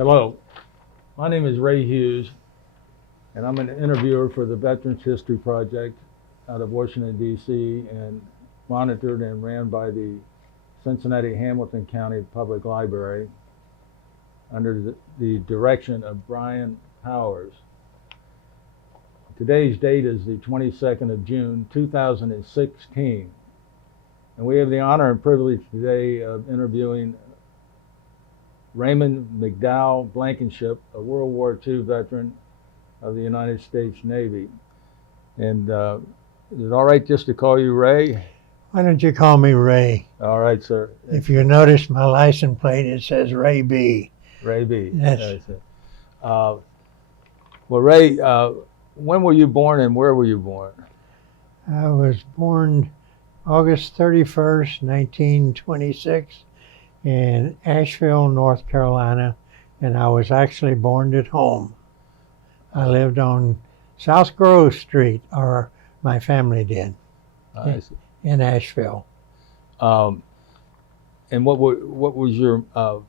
Hello, my name is Ray Hughes, and I'm an interviewer for the Veterans History Project out of Washington, D.C., and monitored and ran by the Cincinnati Hamilton County Public Library under the direction of Brian Powers. Today's date is the 22nd of June, 2016, and we have the honor and privilege today of interviewing Raymond McDowell Blankenship, a World War II veteran of the United States Navy. And is it all right just to call you Ray? Why don't you call me Ray? All right, sir. If you notice my license plate, it says Ray B. Ray B. Yes. That's it. Well, Ray, when were you born and where were you born? I was born August 31st, 1926 in Asheville, North Carolina, and I was actually born at home. I lived on South Grove Street, or my family did, in Asheville. And what was your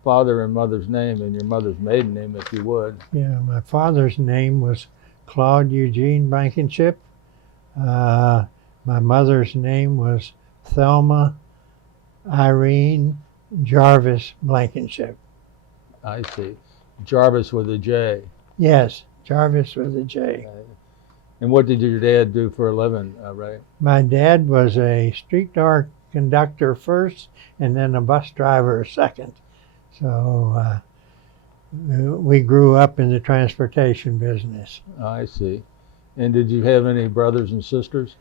father and mother's name and your mother's maiden name, if you would? Yeah, my father's name was Claude Eugene Blankenship. My mother's name was Thelma Irene Jarvis Blankenship. I see. Jarvis with a J. Yes, Jarvis with a J. And what did your dad do for a living, Ray? My dad was a streetcar conductor first and then a bus driver second. So we grew up in the transportation business. I see. And did you have any brothers and sisters?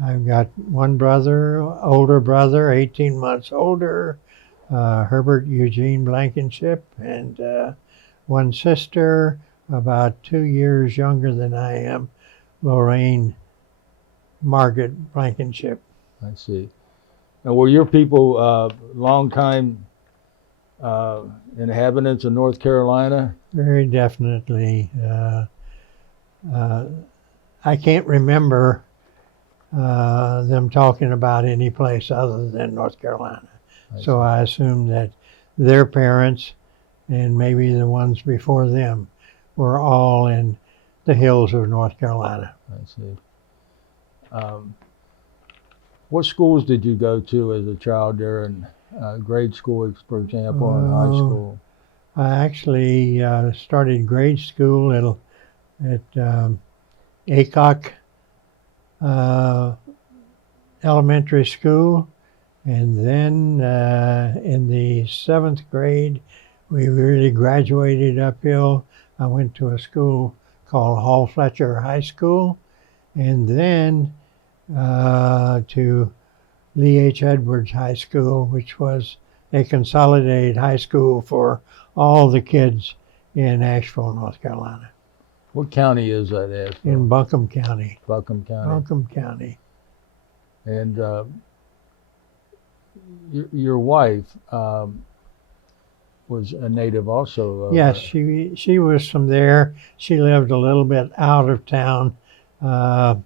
I've got one brother, older brother, 18 months older, Herbert Eugene Blankenship, and one sister about 2 years younger than I am, Lorraine Margaret Blankenship. I see. Now, were your people long-time inhabitants of North Carolina? Very definitely. I can't remember them talking about any place other than North Carolina. So I assume that their parents and maybe the ones before them were all in the hills of North Carolina. I see. What schools did you go to as a child there in grade school, for example, and high school? I actually started grade school at Hancock Elementary School, and then in the 7th grade, we really graduated uphill. I went to a school called Hall Fletcher High School, and then to Lee H. Edwards High School, which was a consolidated high school for all the kids in Asheville, North Carolina. What county is that, Asheville? In Buncombe County. Buncombe County. Buncombe County. And your wife was a native also. Yes, she was from there. She lived a little bit out of town. Out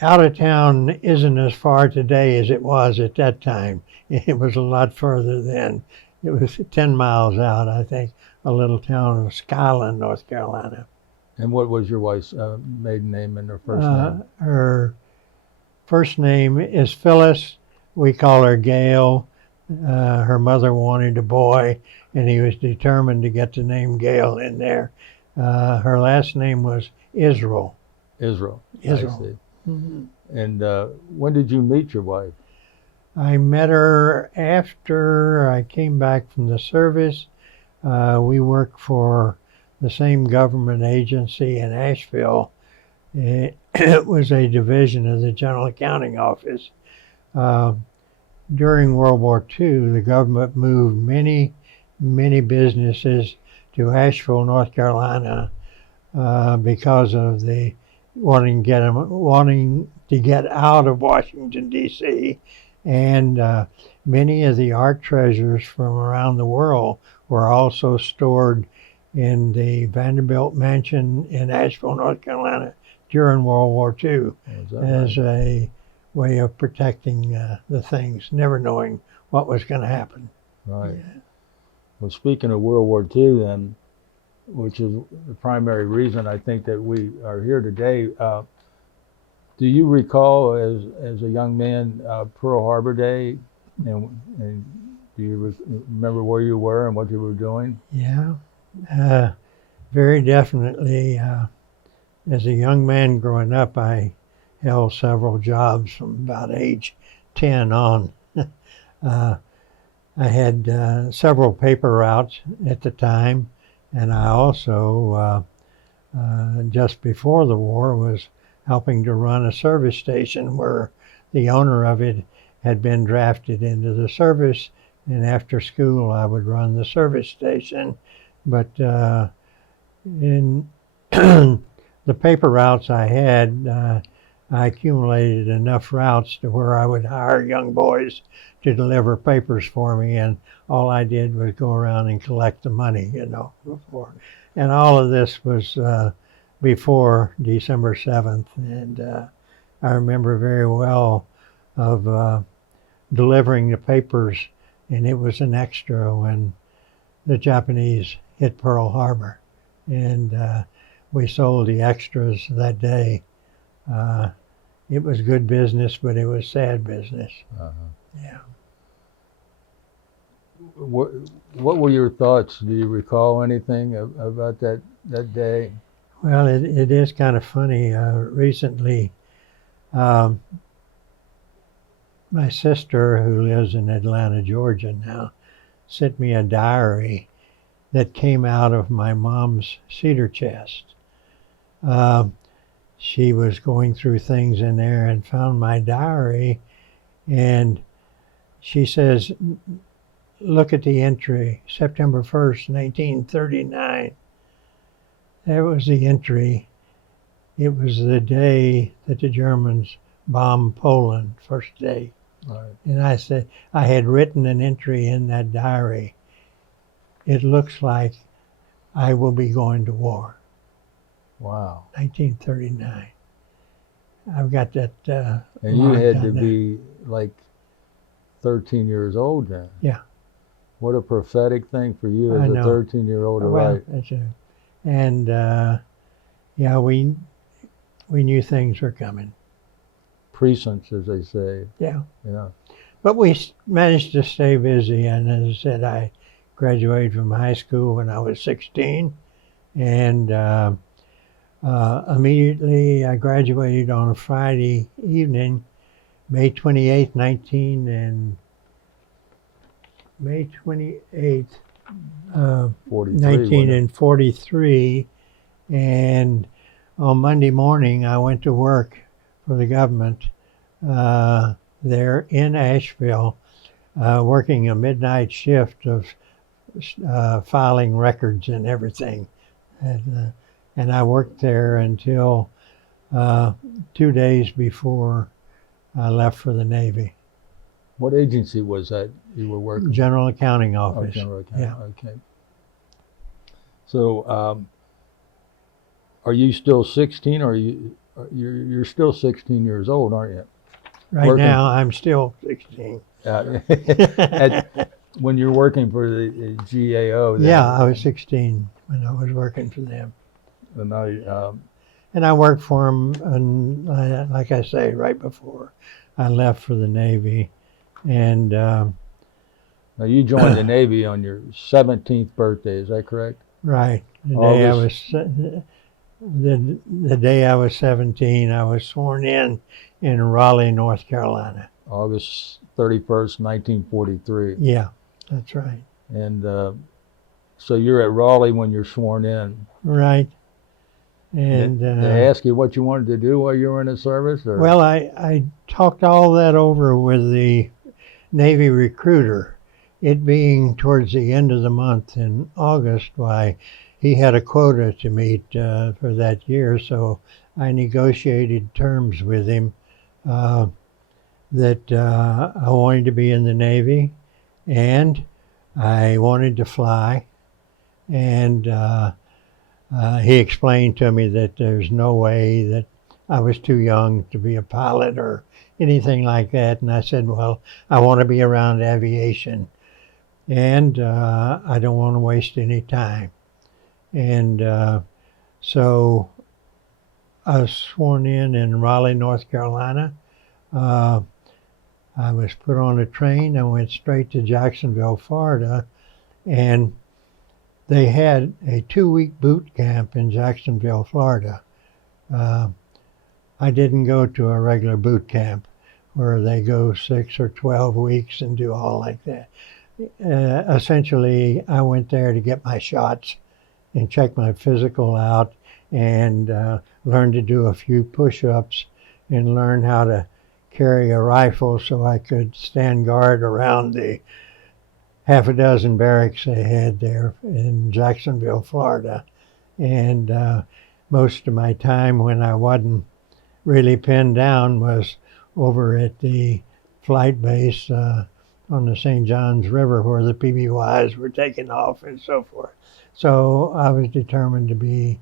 of town isn't as far today as it was at that time. It was a lot further then. It was 10 miles out, I think, a little town of Skyland, North Carolina. And what was your wife's maiden name and her first name? Her first name is Phyllis. We call her Gail. Her mother wanted a boy, and he was determined to get the name Gail in there. Her last name was Israel. Israel. Israel. I see. Mm-hmm. And when did you meet your wife? I met her after I came back from the service. We worked for the same government agency in Asheville. It was a division of the General Accounting Office. During World War II, the government moved many businesses to Asheville, North Carolina, because of the wanting to get out of Washington, D.C., and many of the art treasures from around the world were also stored in the Vanderbilt Mansion in Asheville, North Carolina during World War II as a way of protecting the things, never knowing what was going to happen. Right. Well, speaking of World War II, then, which is the primary reason I think that we are here today, do you recall, as a young man, Pearl Harbor Day, and do you remember where you were and what you were doing? Yeah, very definitely. As a young man growing up, I held several jobs from about age 10 on. uh, I had several paper routes at the time, and I also, just before the war, was helping to run a service station where the owner of it had been drafted into the service, and after school I would run the service station. But in the paper routes I had, I accumulated enough routes to where I would hire young boys to deliver papers for me, and all I did was go around and collect the money, before. And all of this was before December 7th, and I remember very well of delivering the papers, and it was an extra when the Japanese hit Pearl Harbor, and we sold the extras that day. It was good business, but it was sad business. Uh-huh. Yeah. What were your thoughts? Do you recall anything about that day? Well, it is kind of funny. Recently, my sister, who lives in Atlanta, Georgia now, sent me a diary that came out of my mom's cedar chest. She was going through things in there and found my diary, and she says, look at the entry, September 1st, 1939. There was the entry. It was the day that the Germans bombed Poland, first day. Right. And I said, I had written an entry in that diary. It looks like I will be going to war. Wow. 1939. I've got that. And you had to be like 13 years old then. Yeah. What a prophetic thing for you I as a know. 13-year-old to Well, write. and yeah, we knew things were coming. Prescience, as they say. Yeah. Yeah. But we managed to stay busy, and as I said, I graduated from high school when I was 16, and immediately I graduated on a Friday evening, May 28th, 1943, and on Monday morning I went to work for the government there in Asheville, working a midnight shift of filing records and everything. And I worked there until 2 days before I left for the Navy. What agency was that you were working? General Accounting Oh, Office. General Accounting. Yeah. Okay. So, are you still 16, or you're still 16 years old, aren't you? Right Working. now, I'm still 16. When you're working for the GAO. Then, Yeah, I was 16 when I was working for them. And And I worked for them, and like I say, right before I left for the Navy. And now you joined the Navy on your 17th birthday. Is that correct? right, the day I was 17, I was sworn in Raleigh, North Carolina. August 31st, 1943. Yeah, that's right. And so you're at Raleigh when you're sworn in. Right. And they ask you what you wanted to do while you were in the service? Or? Well, I talked all that over with the Navy recruiter. It being towards the end of the month in August, why, he had a quota to meet for that year, so I negotiated terms with him that I wanted to be in the Navy, and I wanted to fly, and he explained to me that there's no way that I was too young to be a pilot or anything like that. And I said, well, I want to be around aviation. and I don't want to waste any time. And so I was sworn in Raleigh, North Carolina. Uh, I was put on a train. I went straight to Jacksonville, Florida, and they had a 2-week boot camp in Jacksonville, Florida. Uh, I didn't go to a regular boot camp where they go 6 or 12 weeks and do all like that. Essentially, I went there to get my shots and check my physical out and learn to do a few push-ups and learn how to carry a rifle so I could stand guard around the half a dozen barracks they had there in Jacksonville, Florida. And most of my time when I wasn't really pinned down was over at the flight base on the St. Johns River where the PBYs were taking off and so forth. So I was determined to be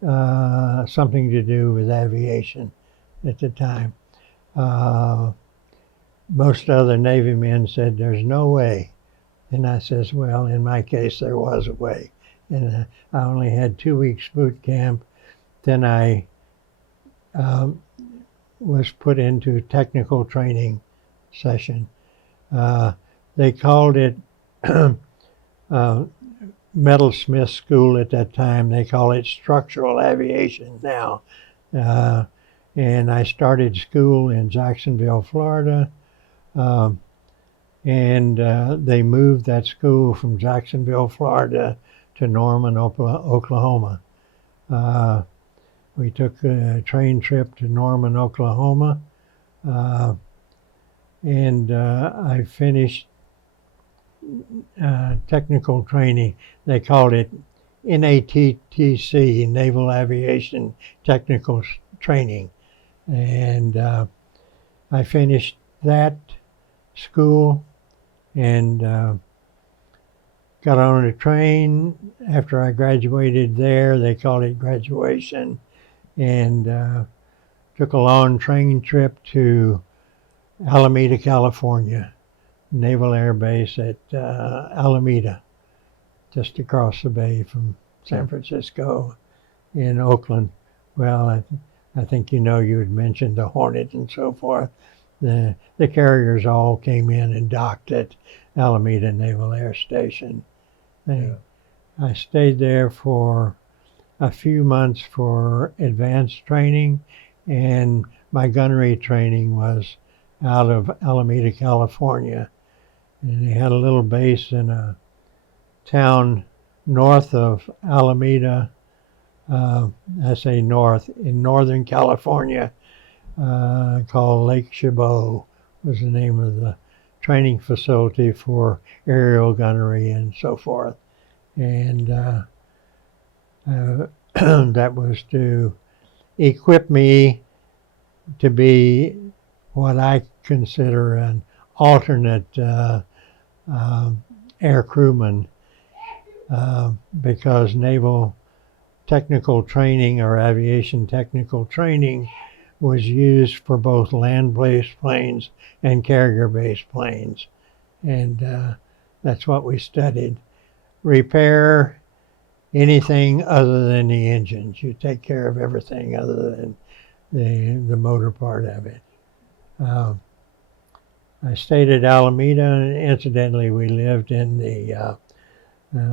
something to do with aviation at the time. Most other Navy men said, "There's no way." And I says, well, in my case, there was a way. And I only had 2 weeks boot camp. Then I was put into technical training session. They called it metalsmith school at that time. They call it structural aviation now. And I started school in Jacksonville, Florida. And they moved that school from Jacksonville, Florida to Norman, Oklahoma. We took a train trip to Norman, Oklahoma, and I finished technical training. They called it NATTC, Naval Aviation Technical Training. And I finished that school and got on a train. After I graduated there, they called it graduation, and took a long train trip to Alameda, California, Naval Air Base at Alameda, just across the bay from San Francisco in Oakland. Well, I think you had mentioned the Hornet and so forth. The carriers all came in and docked at Alameda Naval Air Station. I stayed there for a few months for advanced training, and my gunnery training was out of Alameda, California. And they had a little base in a town north of Alameda. I say north, in Northern California, called Lake Chabot was the name of the training facility for aerial gunnery and so forth. And that was to equip me to be what I consider an alternate air crewman, because naval technical training or aviation technical training was used for both land-based planes and carrier-based planes. And that's what we studied. Repair anything other than the engines. You take care of everything other than the motor part of it. I stayed at Alameda, and incidentally, we lived in the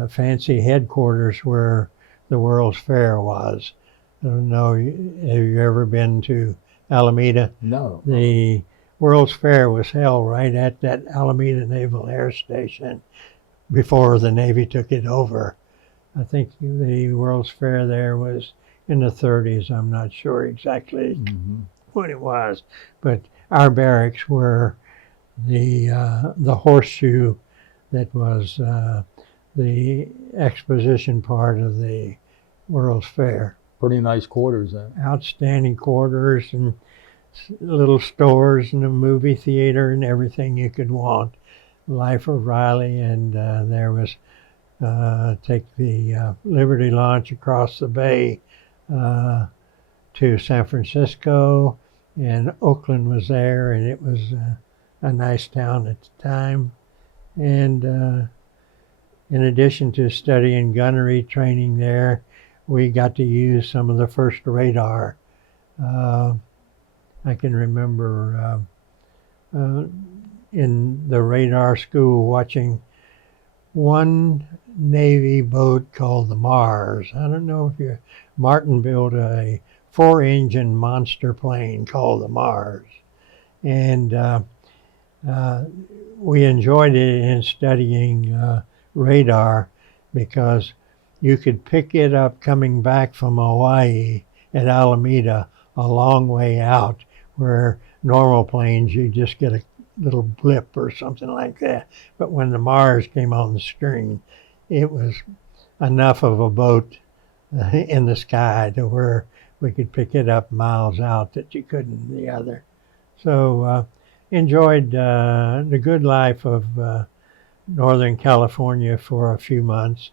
fancy headquarters where the World's Fair was. I don't know, have you ever been to Alameda? No. The World's Fair was held right at that Alameda Naval Air Station before the Navy took it over. I think the World's Fair there was in the 30s. I'm not sure exactly when it was, but our barracks were the horseshoe that was the exposition part of the World's Fair. Pretty nice quarters then. Outstanding quarters and little stores and a movie theater and everything you could want. Life of Riley, and there was take the Liberty launch across the bay to San Francisco, and Oakland was there, and it was a nice town at the time. And in addition to studying gunnery training there, we got to use some of the first radar. I can remember in the radar school watching one Navy boat called the Mars. I don't know if Martin built a 4-engine monster plane called the Mars. And we enjoyed it in studying radar because you could pick it up coming back from Hawaii at Alameda a long way out, where normal planes you just get a little blip or something like that. But when the Mars came on the screen, it was enough of a boat in the sky to where we could pick it up miles out that you couldn't the other. So enjoyed the good life of Northern California for a few months,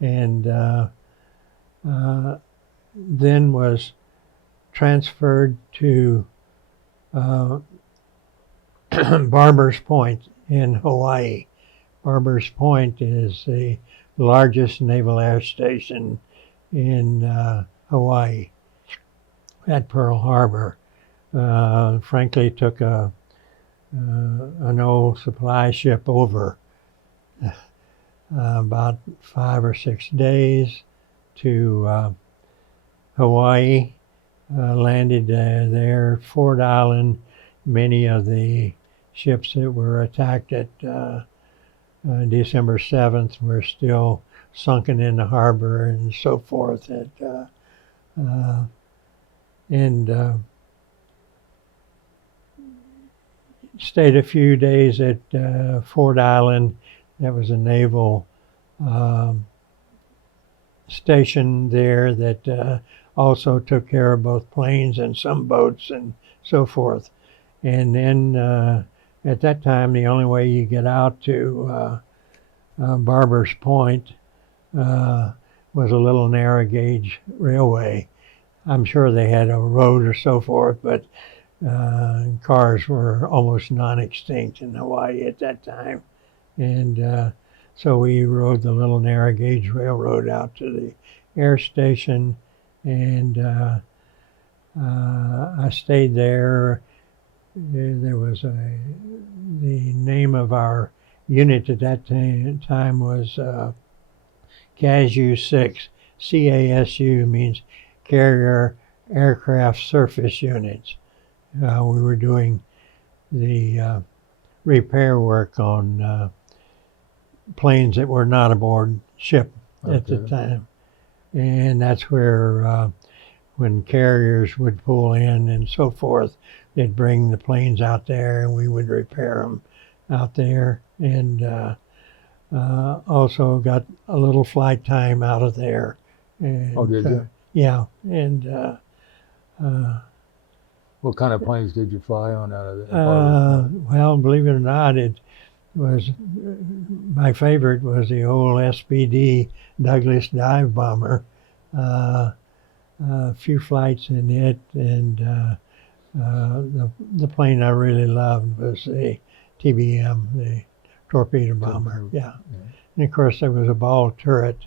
and then was transferred to Barbers Point in Hawaii. Barbers Point is the largest naval air station in Hawaii at Pearl Harbor. Frankly, took an old supply ship over about 5 or 6 days to Hawaii, landed there, Fort Island. Many of the ships that were attacked at December 7th were still sunken in the harbor and so forth. And stayed a few days at Fort Island. That was a naval station there that also took care of both planes and some boats and so forth. And then at that time, the only way you get out to Barbers Point was a little narrow gauge railway. I'm sure they had a road or so forth, but cars were almost non-extinct in Hawaii at that time. And so we rode the little narrow gauge railroad out to the air station, and I stayed there. There was the name of our unit at that time was CASU 6. CASU means Carrier Aircraft Surface Units. We were doing the repair work on planes that were not aboard ship at the time. And that's where when carriers would pull in and so forth, they'd bring the planes out there and we would repair them out there. And also got a little flight time out of there. And, Oh, did you? Yeah. And what kind of planes did you fly on out of there? well, believe it or not, it was my favorite was the old SBD Douglas dive bomber. A few flights in it, and the plane I really loved was the TBM, the torpedo bomber. Yeah. And of course there was a ball turret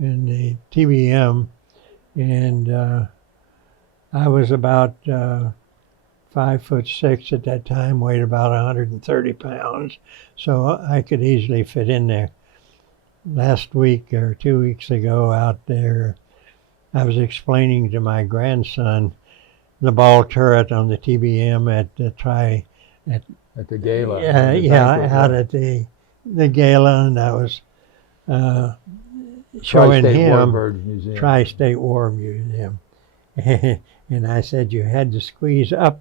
in the TBM, and I was about 5'6" at that time, weighed about 130 pounds, so I could easily fit in there. Last week or 2 weeks ago out there, I was explaining to my grandson the ball turret on the TBM at the gala. Out at the gala, and I was showing him Tri-State War Museum. And I said you had to squeeze up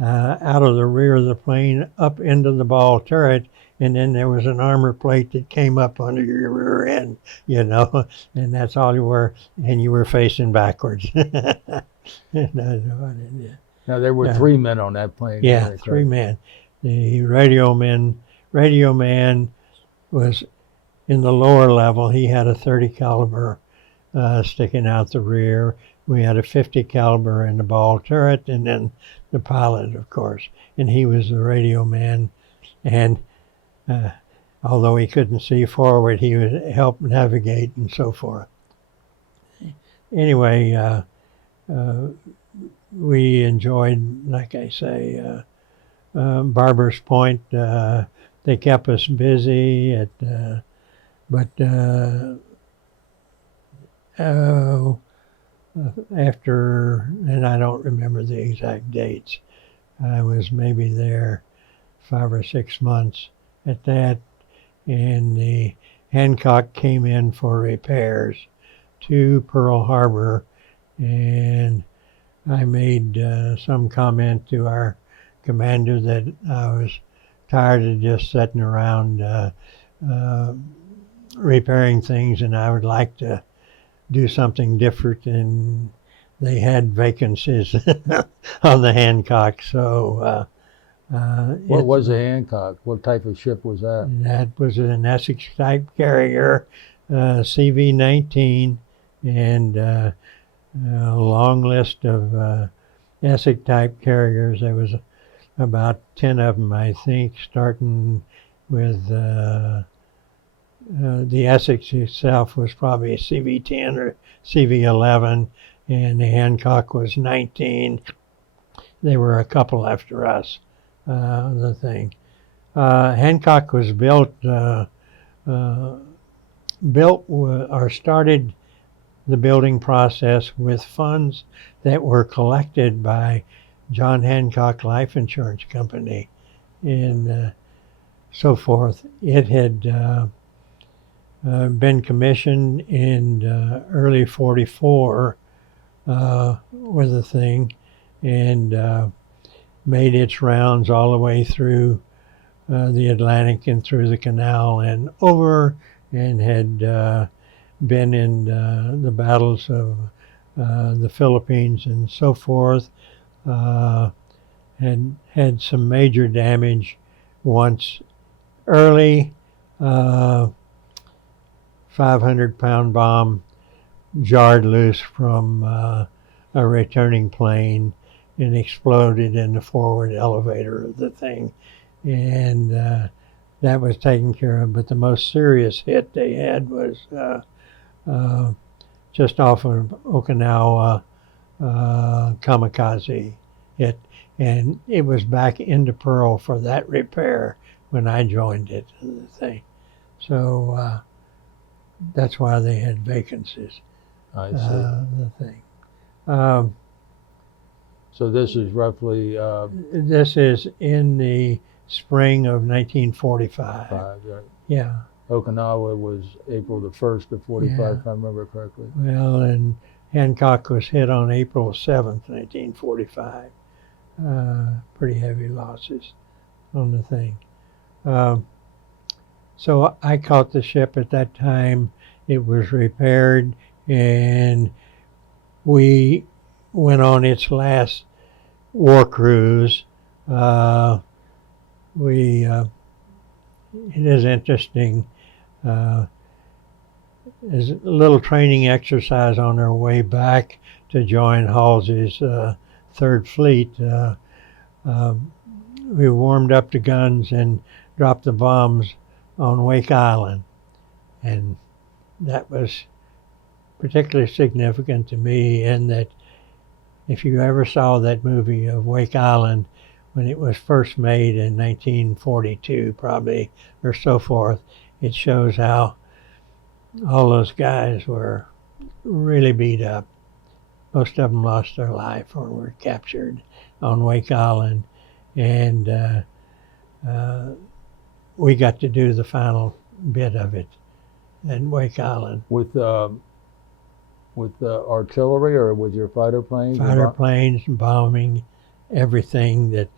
out of the rear of the plane up into the ball turret, and then there was an armor plate that came up under your rear end, and that's all you were, and you were facing backwards. Now there were 3 men on that plane. Yeah, 3 men. The radio man was in the lower level. He had a 30 caliber sticking out the rear. We had a 50 caliber in the ball turret, and then the pilot, of course, and he was the radio man. And although he couldn't see forward, he would help navigate and so forth. Anyway, we enjoyed, like I say, Barber's Point. They kept us busy, but after, and I don't remember the exact dates, I was maybe there 5 or 6 months at that, and the Hancock came in for repairs to Pearl Harbor, and I made some comment to our commander that I was tired of just sitting around repairing things, and I would like to do something different, and they had vacancies on the Hancock, so What was a Hancock? What type of ship was that? that was an Essex type carrier, CV-19, and a long list of Essex type carriers. There was about 10 of them, I think, starting with the Essex itself was probably a CV-10 or CV-11, and the Hancock was 19. They were a couple after us, the thing. Hancock was built or started the building process with funds that were collected by John Hancock Life Insurance Company and so forth. It had been commissioned in early '44 with the thing, and made its rounds all the way through the Atlantic and through the canal and over, and had been in the battles of the Philippines and so forth, and had some major damage once early. 500-pound bomb jarred loose from a returning plane and exploded in the forward elevator of the thing, and that was taken care of. But the most serious hit they had was just off of Okinawa, kamikaze hit, and it was back into Pearl for that repair when I joined it, the thing. So that's why they had vacancies. I see. The thing. So this is roughly This is in the spring of 1945. 5, right? Yeah. Okinawa was April the 1st of 45, Yeah. if I remember correctly. Well, and Hancock was hit on April 7th, 1945. Pretty heavy losses on the thing. So I caught the ship at that time. It was repaired, and we went on its last war cruise. It is interesting. There's a little training exercise on our way back to join Halsey's Third Fleet. We warmed up the guns and dropped the bombs on Wake Island, and that was particularly significant to me, in that if you ever saw that movie of Wake Island when it was first made in 1942 probably or so forth, it shows how all those guys were really beat up. Most of them lost their life or were captured on Wake Island, and we got to do the final bit of it at Wake Island. With artillery or with your fighter planes? Fighter planes, bombing, everything. That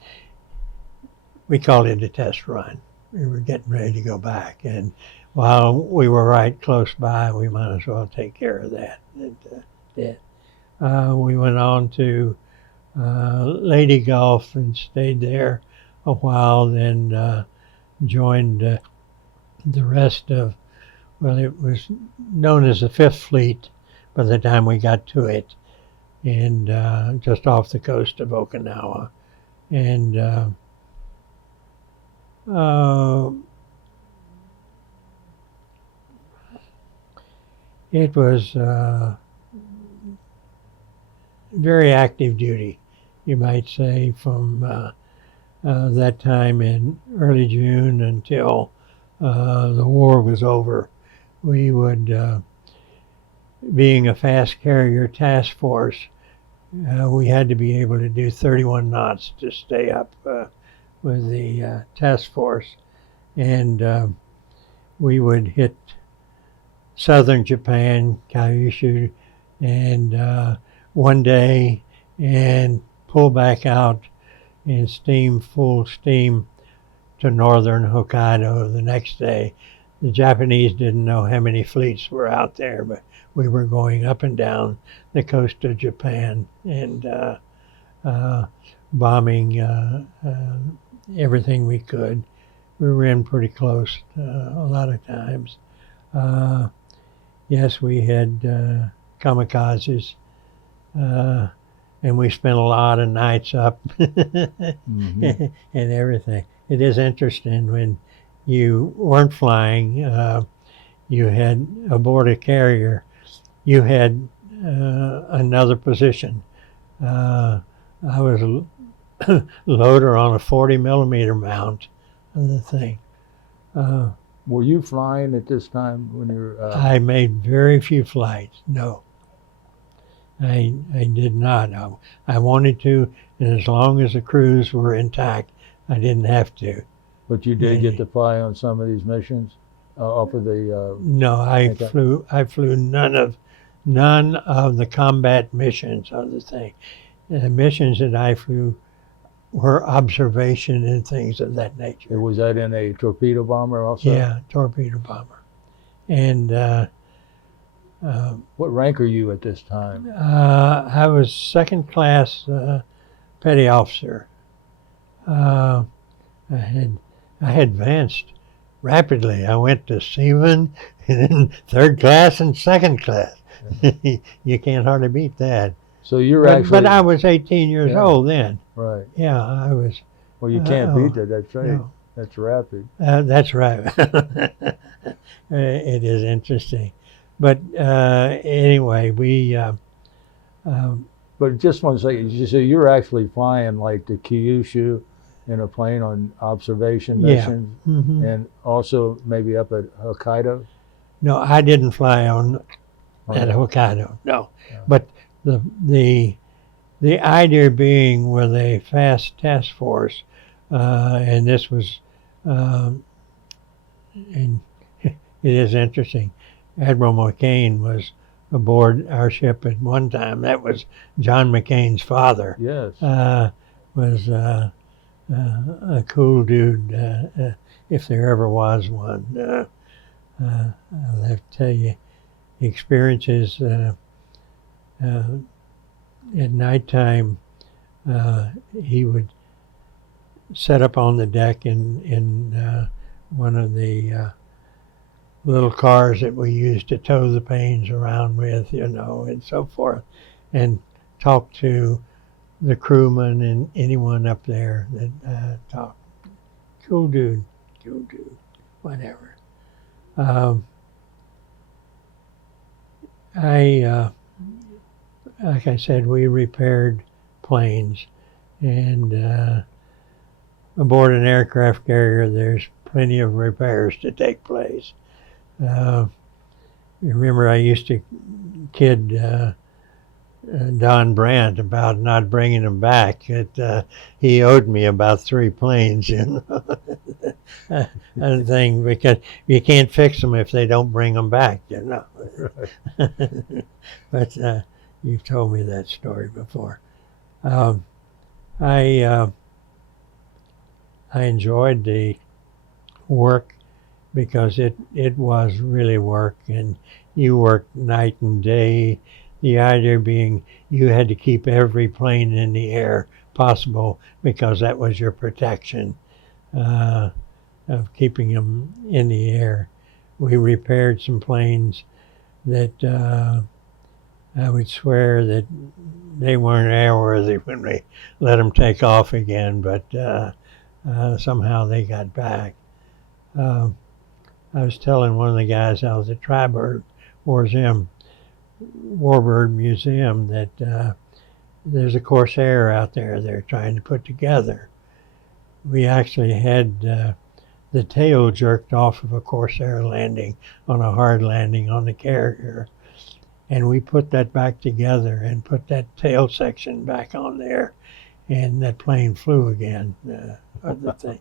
we called it a test run. We were getting ready to go back, and while we were right close by, we might as well take care of that. And did. We went on to Lady Gulf and stayed there a while, then joined the rest of, well, it was known as the Fifth Fleet by the time we got to it, and just off the coast of Okinawa. And It was very active duty, you might say, from that time in early June until the war was over. We would, being a fast carrier task force, we had to be able to do 31 knots to stay up with the task force. And we would hit southern Japan, Kyushu, and one day and pull back out and steam full steam to northern Hokkaido the next day. The Japanese didn't know how many fleets were out there, but we were going up and down the coast of Japan and bombing everything we could. We were in pretty close a lot of times. Yes, we had kamikazes, and we spent a lot of nights up and everything. It is interesting when you weren't flying, you had aboard a carrier, you had another position. I was a loader on a 40 millimeter mount of the thing. Were you flying at this time when you were? I made very few flights. No, I did not. I wanted to, and as long as the crews were intact, I didn't have to. But you did get to fly on some of these missions off of the. No, I flew none of the combat missions of the thing. The missions that I flew were observation and things of that nature. Was that in a torpedo bomber also? Yeah, torpedo bomber. And what rank are you at this time? I was second class petty officer. I had advanced rapidly. I went to seaman, and then third class and second class. You can't hardly beat that. So you're But I was 18 years old then. Right. Yeah, I was. Well, you can't beat that. That's right. No. That's rapid. That's right. It is interesting. But anyway, we. But just one second. So you're actually flying like to Kyushu in a plane on observation missions, and also maybe up at Hokkaido? No, I didn't fly at Hokkaido. No, but the idea being with a fast task force, and this was, and it is interesting. Admiral McCain was aboard our ship at one time. That was John McCain's father. Yes. Was a cool dude, if there ever was one. I'll have to tell you, experiences at nighttime. He would set up on the deck in one of the little cars that we used to tow the planes around with, and so forth, and talk to the crewman and anyone up there that talked. Cool dude, whatever. Like I said, we repaired planes, and aboard an aircraft carrier, there's plenty of repairs to take place. Remember, I used to kid Don Brandt about not bringing him back. He owed me about 3 planes, and thing, because you can't fix them if they don't bring them back, But you've told me that story before. I enjoyed the work because it was really work, and you worked night and day. The idea being you had to keep every plane in the air possible because that was your protection of keeping them in the air. We repaired some planes that I would swear that they weren't airworthy when we let them take off again, but somehow they got back. I was telling one of the guys I was at Tribird Warbird Museum that there's a Corsair out there they're trying to put together. We actually had the tail jerked off of a Corsair landing on a hard landing on the carrier. And we put that back together and put that tail section back on there. And that plane flew again. The thing.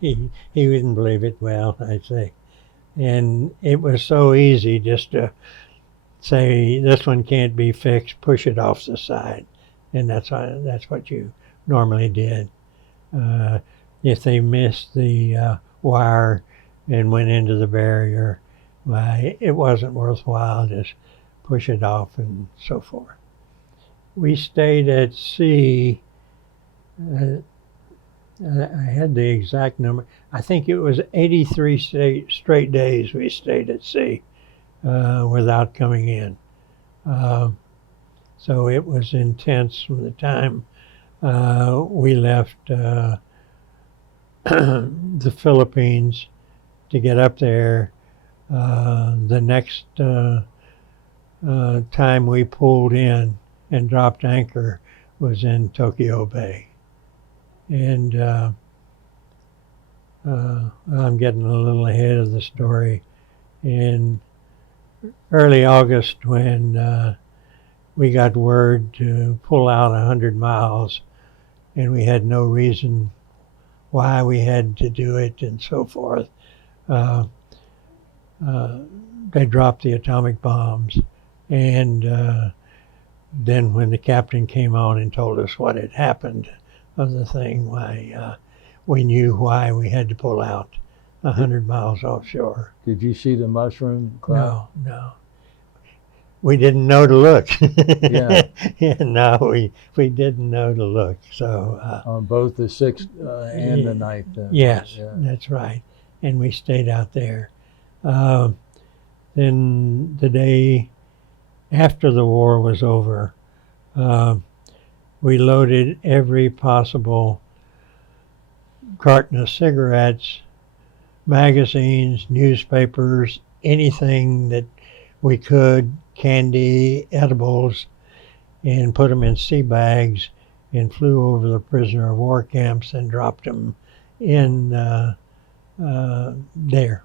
he wouldn't believe it. Well, I'd say. And it was so easy just to say, this one can't be fixed, push it off the side. And that's what you normally did. If they missed the wire and went into the barrier, why, it wasn't worthwhile, just push it off and so forth. We stayed at sea, I had the exact number, I think it was 83 straight days we stayed at sea without coming in. So it was intense from the time we left the Philippines to get up there. The next time we pulled in and dropped anchor was in Tokyo Bay. And I'm getting a little ahead of the story. In early August, when we got word to pull out 100 miles, and we had no reason why we had to do it and so forth, they dropped the atomic bombs. And then when the captain came on and told us what had happened of the thing, why we knew why we had to pull out 100 miles offshore. Did you see the mushroom cloud? No. We didn't know to look. Yeah. No, we didn't know to look. So On both the 6th and the 9th. Yes, yeah. That's right. And we stayed out there. Then the day after the war was over, we loaded every possible carton of cigarettes, magazines, newspapers, anything that we could, candy, edibles, and put them in sea bags and flew over the prisoner of war camps and dropped them in there.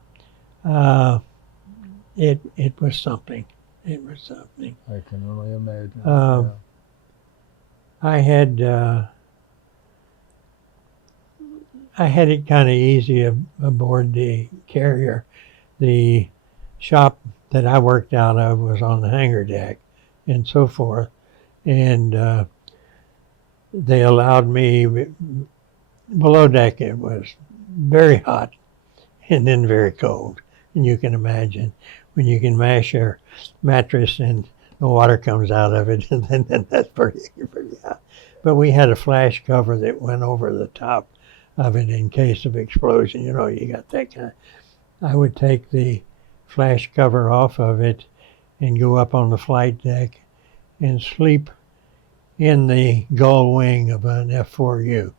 It was something. It was something. I can only imagine. I had it kind of easy aboard the carrier. The shop that I worked out of was on the hangar deck and so forth. And they allowed me below deck. It was very hot and then very cold. And you can imagine when you can mash your mattress and the water comes out of it, and then that's pretty hot. But we had a flash cover that went over the top of it in case of explosion. You know, you got that kind of. I would take the flash cover off of it and go up on the flight deck and sleep in the gull wing of an F-4U.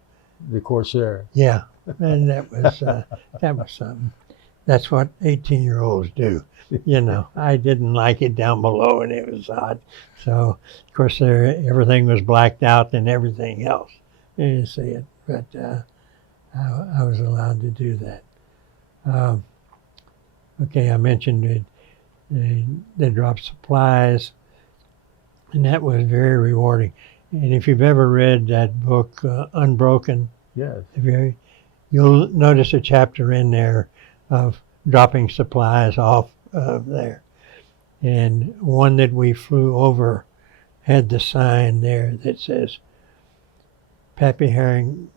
The Corsair. Yeah, and that was something. That's what 18-year-olds do. You know, I didn't like it down below and it was hot. So, of course, everything was blacked out and everything else. You didn't see it, but I was allowed to do that. Okay, I mentioned it. They dropped supplies, and that was very rewarding. And if you've ever read that book, Unbroken, Yes. You'll notice a chapter in there of dropping supplies off there. And one that we flew over had the sign there that says, Pappy Harrington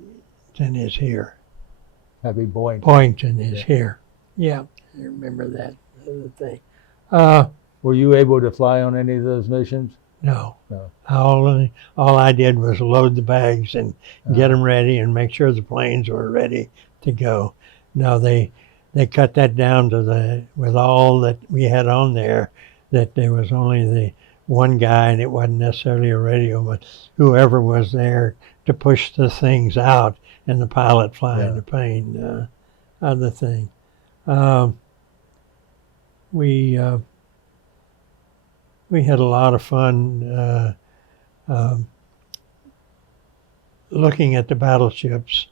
is here. Happy Boynton is here. Yeah, I remember that other thing. Were you able to fly on any of those missions? No. No. All I did was load the bags and get them ready and make sure the planes were ready to go. No, they cut that down to with all that we had on there, that there was only the one guy, and it wasn't necessarily a radio, but whoever was there to push the things out, and the pilot flying the plane, other thing. We we had a lot of fun um, looking at the battleships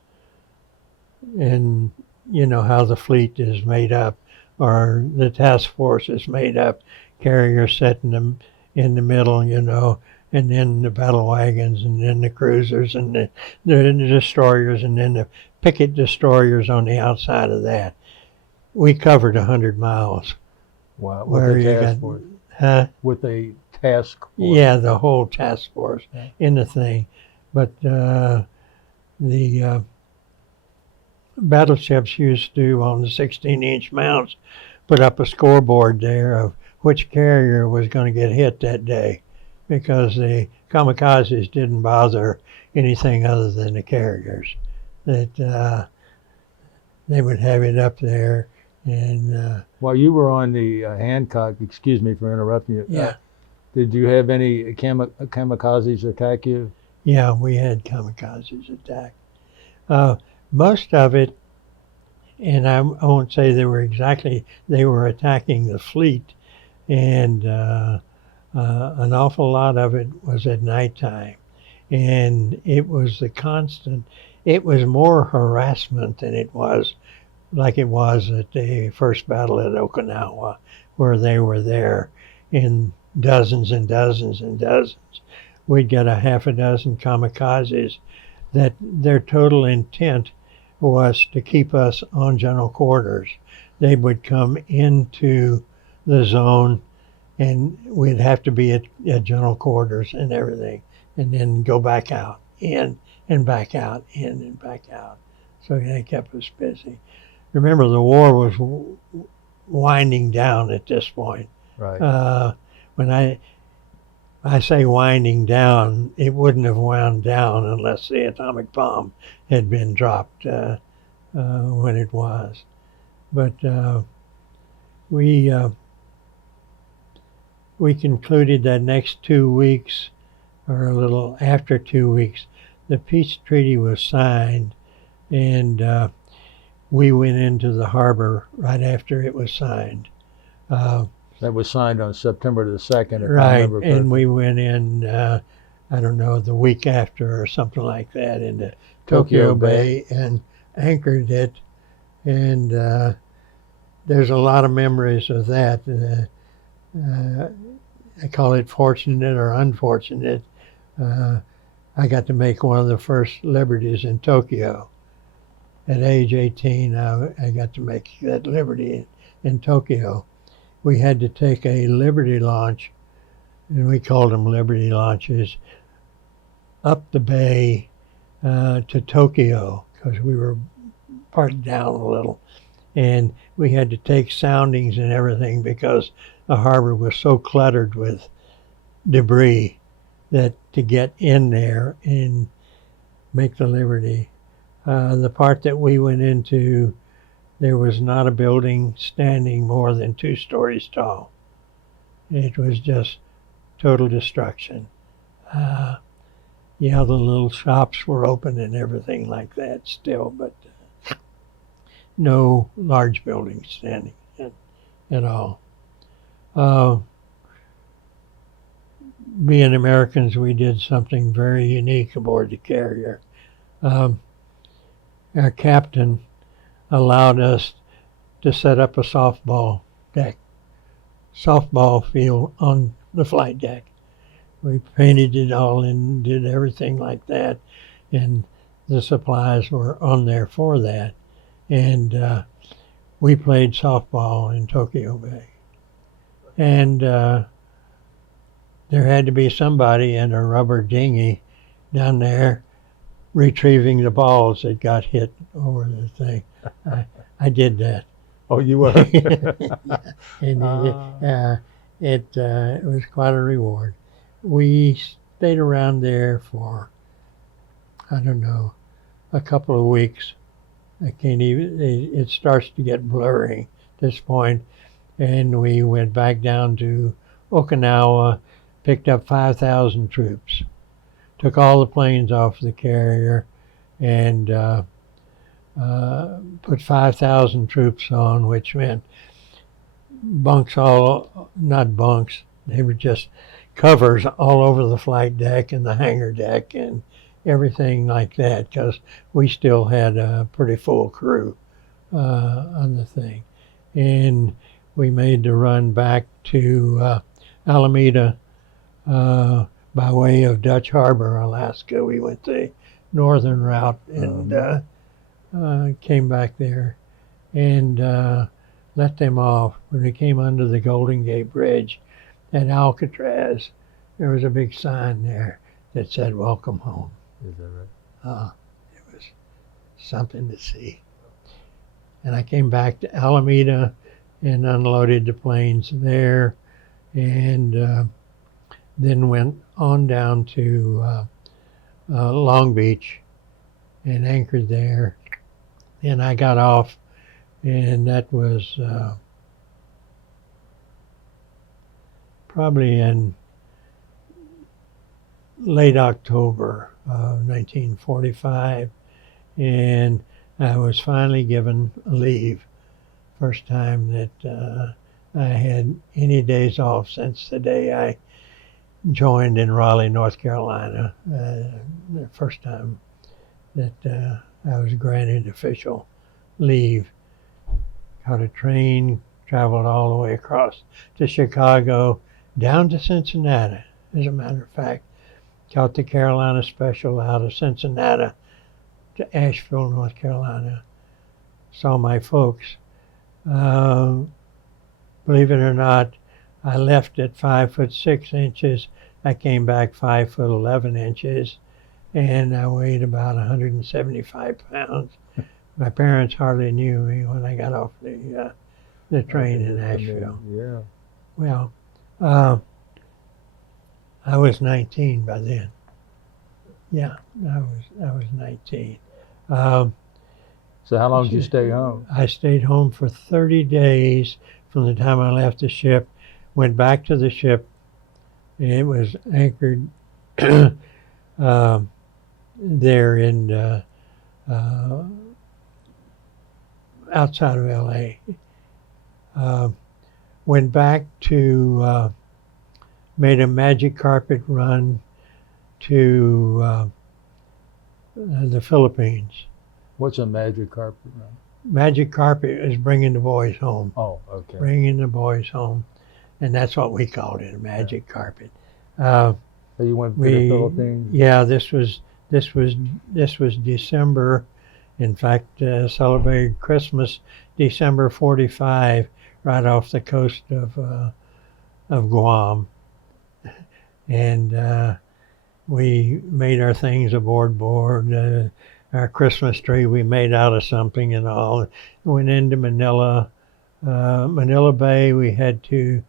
and how the fleet is made up, or the task force is made up. Carriers set in the middle, and then the battle wagons, and then the cruisers, and the destroyers, and then the picket destroyers on the outside of that. We covered 100 miles. Wow, Where with you a task got, force. huh? With a task force. Yeah, the whole task force Yeah. in the thing. But the battleships used to, on the 16-inch mounts, put up a scoreboard there of which carrier was going to get hit that day, because the kamikazes didn't bother anything other than the carriers. That they would have it up there, and While you were on the Hancock, excuse me for interrupting you. yeah, Did you have any kamikazes attack you? yeah, we had kamikazes attack. Most of it, and I won't say they were attacking the fleet, and an awful lot of it was at nighttime. And it was it was more harassment than it was like it was at the first battle at Okinawa, where they were there in dozens and dozens and dozens. We'd get a half a dozen kamikazes that their total intent was to keep us on general quarters. They would come into the zone, and we'd have to be at general quarters and everything, and then go back out, in and back out, in and back out. So they kept us busy. Remember, the war was winding down at this point. Right. When I say winding down, it wouldn't have wound down unless the atomic bomb had been dropped when it was. But we concluded that next 2 weeks, or a little after 2 weeks, the peace treaty was signed, and we went into the harbor right after it was signed. That was signed on September the 2nd, if I Right, remember correctly. and we went in, I don't know, the week after or something like that, into Tokyo Bay and anchored it. And there's a lot of memories of that. I call it fortunate or unfortunate. I got to make one of the first liberties in Tokyo. At age 18, I got to make that liberty in Tokyo. We had to take a Liberty launch, and we called them Liberty launches, up the bay to Tokyo, because we were parked down a little. And we had to take soundings and everything because the harbor was so cluttered with debris that to get in there and make the Liberty. The part that we went into, there was not a building standing more than 2 stories tall. It was just total destruction. Yeah, the little shops were open and everything like that still, but no large buildings standing at all. Being Americans, we did something very unique aboard the carrier. Our captain allowed us to set up a softball field on the flight deck. We painted it all and did everything like that, and the supplies were on there for that. And we played softball in Tokyo Bay. And there had to be somebody in a rubber dinghy down there retrieving the balls that got hit over the thing. I did that. Oh, you were? And it was quite a reward. We stayed around there for, I don't know, a couple of weeks. I can't even, it starts to get blurry at this point. And we went back down to Okinawa, picked up 5,000 troops, took all the planes off the carrier, and put 5,000 troops on, which meant bunks not bunks, They were just covers all over the flight deck and the hangar deck and everything like that, because we still had a pretty full crew on the thing. And we made the run back to Alameda by way of Dutch Harbor, Alaska. We went the northern route and came back there and let them off. When we came under the Golden Gate Bridge at Alcatraz, there was a big sign there that said, "Welcome home." Is that right? It was something to see. And I came back to Alameda and unloaded the planes there, and then went on down to Long Beach and anchored there. And I got off, and that was probably in late October of 1945, and I was finally given a leave. First time that I had any days off since the day I joined in Raleigh, North Carolina. The first time that I was granted official leave. Got a train, traveled all the way across to Chicago, down to Cincinnati, as a matter of fact. Caught the Carolina Special out of Cincinnati to Asheville, North Carolina. Saw my folks. Believe it or not, I left at 5'6". I came back 5'11", and I weighed about 175 pounds. My parents hardly knew me when I got off the train in Asheville. Yeah. Well, I was 19 by then. Yeah, I was 19. So how long did you stay home? I stayed home for 30 days from the time I left the ship. Went back to the ship. It was anchored there in outside of L.A. Went back to made a magic carpet run to the Philippines. What's a magic carpet run? Magic carpet is bringing the boys home. Oh, okay. Bringing the boys home, and that's what we called it, a magic carpet. So you went to the Philippines? Yeah, this was December. In fact, celebrated Christmas, December '45, right off the coast of Guam, and we made our things aboard board. Our Christmas tree we made out of something and all. Went into Manila, Manila Bay. We had to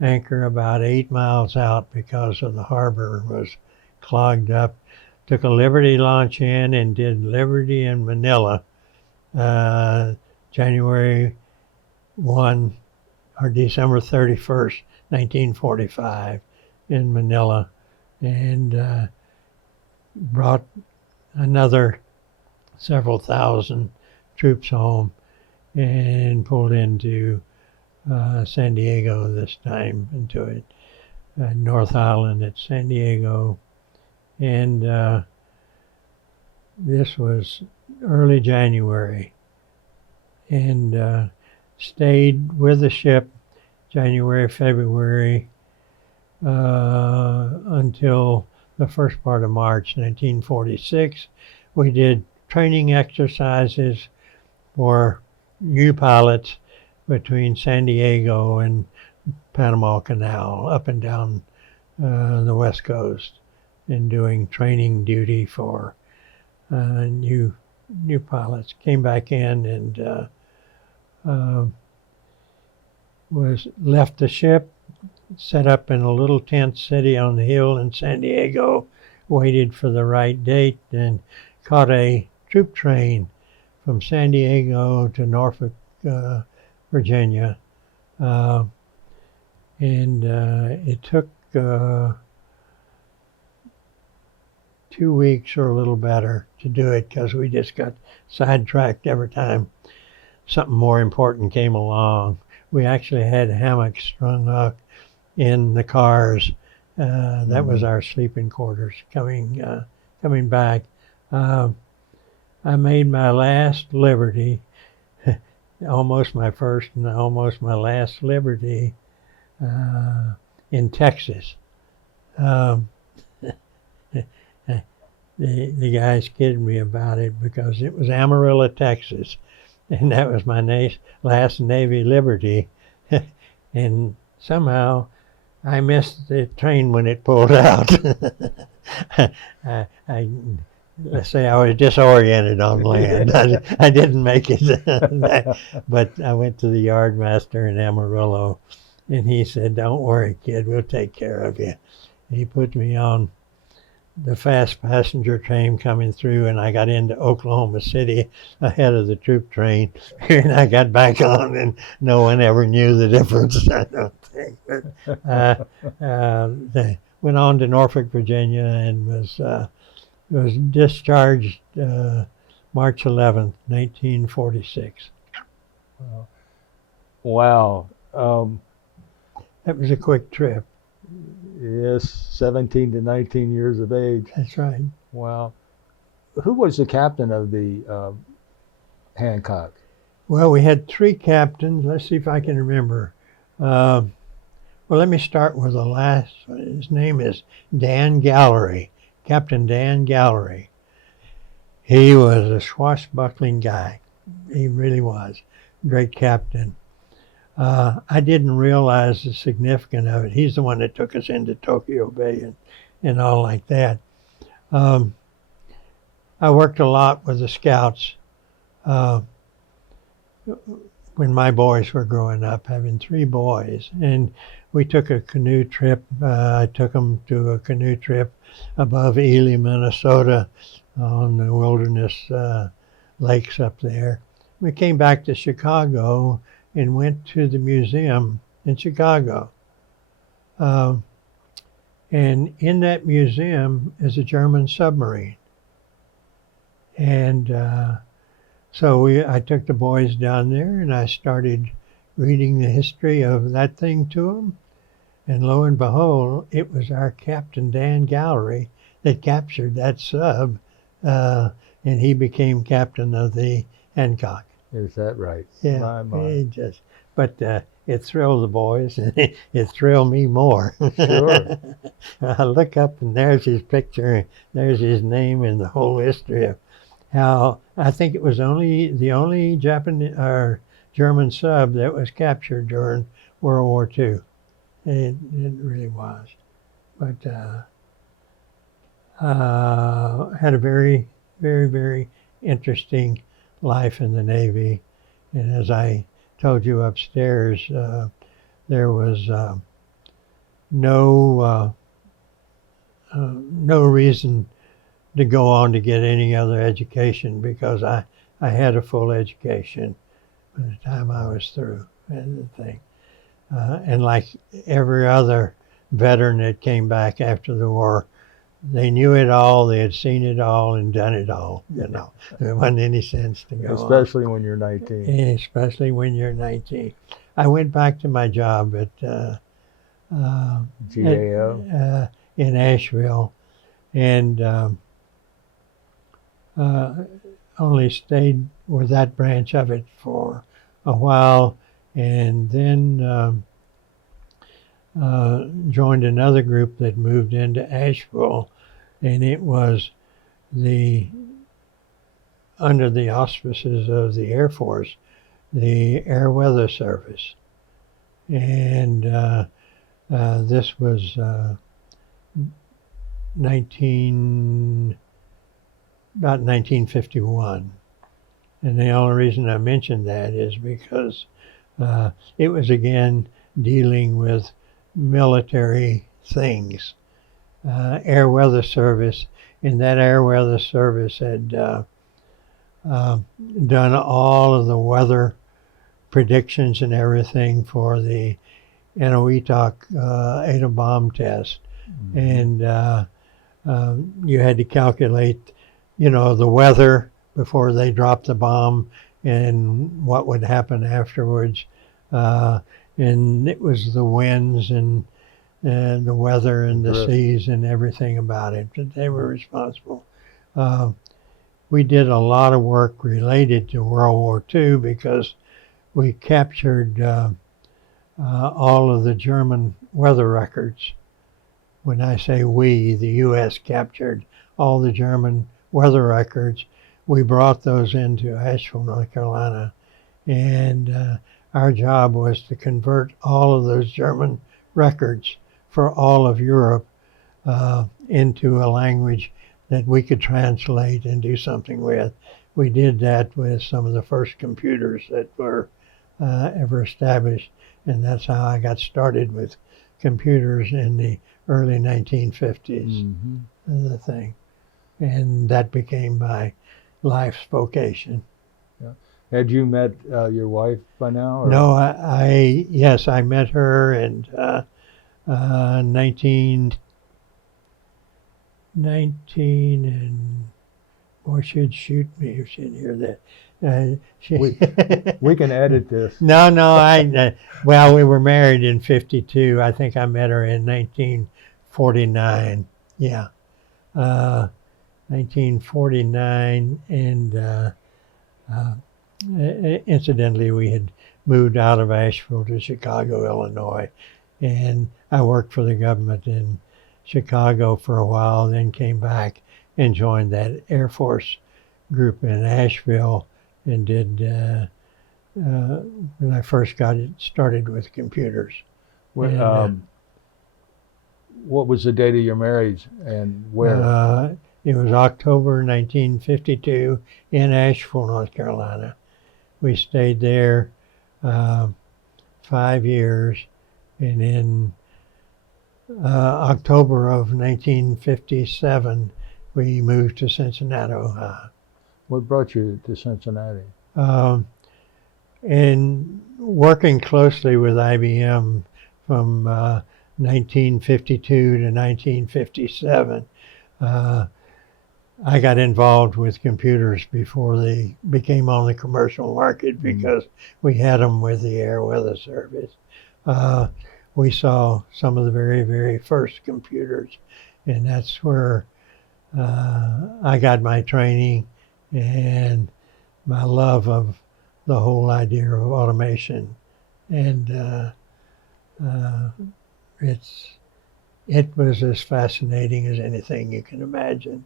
anchor about 8 miles out because of the harbor was clogged up. Took a Liberty launch in and did Liberty in Manila, January 1 or December 31st, 1945 in Manila, and brought another several thousand troops home and pulled into San Diego this time, into it, North Island at San Diego. And this was early January, and stayed with the ship January, February, until the first part of March 1946. We did training exercises for new pilots between San Diego and Panama Canal, up and down the West Coast, and doing training duty for new pilots. Came back in and was left the ship, set up in a little tent city on the hill in San Diego, waited for the right date, and caught a troop train from San Diego to Norfolk, Virginia. And it took 2 weeks or a little better to do it, because we just got sidetracked every time something more important came along. We actually had hammocks strung up in the cars. That was our sleeping quarters coming back. I made my last liberty, almost my first and almost my last liberty, in Texas. Um, the guys kidded me about it because it was Amarillo, Texas, and that was my last Navy liberty. And somehow I missed the train when it pulled out. Let's say I was disoriented on land. I didn't make it. But I went to the yardmaster in Amarillo, and he said, "Don't worry, kid, we'll take care of you." He put me on the fast passenger train coming through, and I got into Oklahoma City ahead of the troop train, and I got back on, and no one ever knew the difference, I don't think. But, went on to Norfolk, Virginia, and was discharged March 11th, 1946. Wow. That was a quick trip. Yes, 17 to 19 years of age. That's right. Wow. Who was the captain of the Hancock? Well, we had three captains. Let's see if I can remember. Well, let me start with the last. His name is Dan Gallery, Captain Dan Gallery. He was a swashbuckling guy. He really was. Great captain. I didn't realize the significance of it. He's the one that took us into Tokyo Bay and all like that. I worked a lot with the scouts when my boys were growing up, having three boys. And we took a canoe trip. I took them to a canoe trip above Ely, Minnesota, on the wilderness lakes up there. We came back to Chicago and went to the museum in Chicago. And in that museum is a German submarine. And so I took the boys down there, and I started reading the history of that thing to them. And lo and behold, it was our Captain Dan Gallery that captured that sub, and he became captain of the Hancock. Is that right? Yeah, My. But it thrilled the boys, and it thrilled me more. Sure. I look up, and there's his picture, there's his name, and the whole history of how I think it was the only Japanese or German sub that was captured during World War II. It really was. But had a very, very, very interesting life in the Navy. And as I told you upstairs, there was no reason to go on to get any other education, because I had a full education by the time I was through and the thing. And like every other veteran that came back after the war, they knew it all, they had seen it all and done it all, you know. There wasn't any sense to go Especially when you're 19. Especially when you're 19. I went back to my job at GAO? In Asheville, and only stayed with that branch of it for a while, and then joined another group that moved into Asheville, and it was under the auspices of the Air Force, the Air Weather Service. And this was about 1951. And the only reason I mentioned that is because it was again dealing with military things. Air Weather Service, and that Air Weather Service had done all of the weather predictions and everything for the Enowetok atom bomb test. Mm-hmm. And you had to calculate, the weather before they dropped the bomb and what would happen afterwards. And it was the winds and and the weather and the Drift. seas and everything about it. But they were responsible. We did a lot of work related to World War II because we captured all of the German weather records. When I say we, the U.S. captured all the German weather records. We brought those into Asheville, North Carolina, and our job was to convert all of those German records for all of Europe into a language that we could translate and do something with. We did that with some of the first computers that were ever established, and that's how I got started with computers in the early 1950s. Mm-hmm. The thing, and that became my life's vocation. Had you met your wife by now? Or? No, yes, I met her in 19, and boy, she'd shoot me if she'd hear that. We can edit this. No, well, we were married in 52. I think I met her in 1949. Yeah. 1949, and incidentally, we had moved out of Asheville to Chicago, Illinois, and I worked for the government in Chicago for a while, then came back and joined that Air Force group in Asheville, and did when I first got it started with computers. What was the date of your marriage and where? It was October 1952 in Asheville, North Carolina. We stayed there 5 years, and in October of 1957, we moved to Cincinnati, Ohio. What brought you to Cincinnati? And working closely with IBM from 1952 to 1957, I got involved with computers before they became on the commercial market because we had them with the Air Weather Service. We saw some of the very, very first computers, and that's where I got my training and my love of the whole idea of automation. And it was as fascinating as anything you can imagine.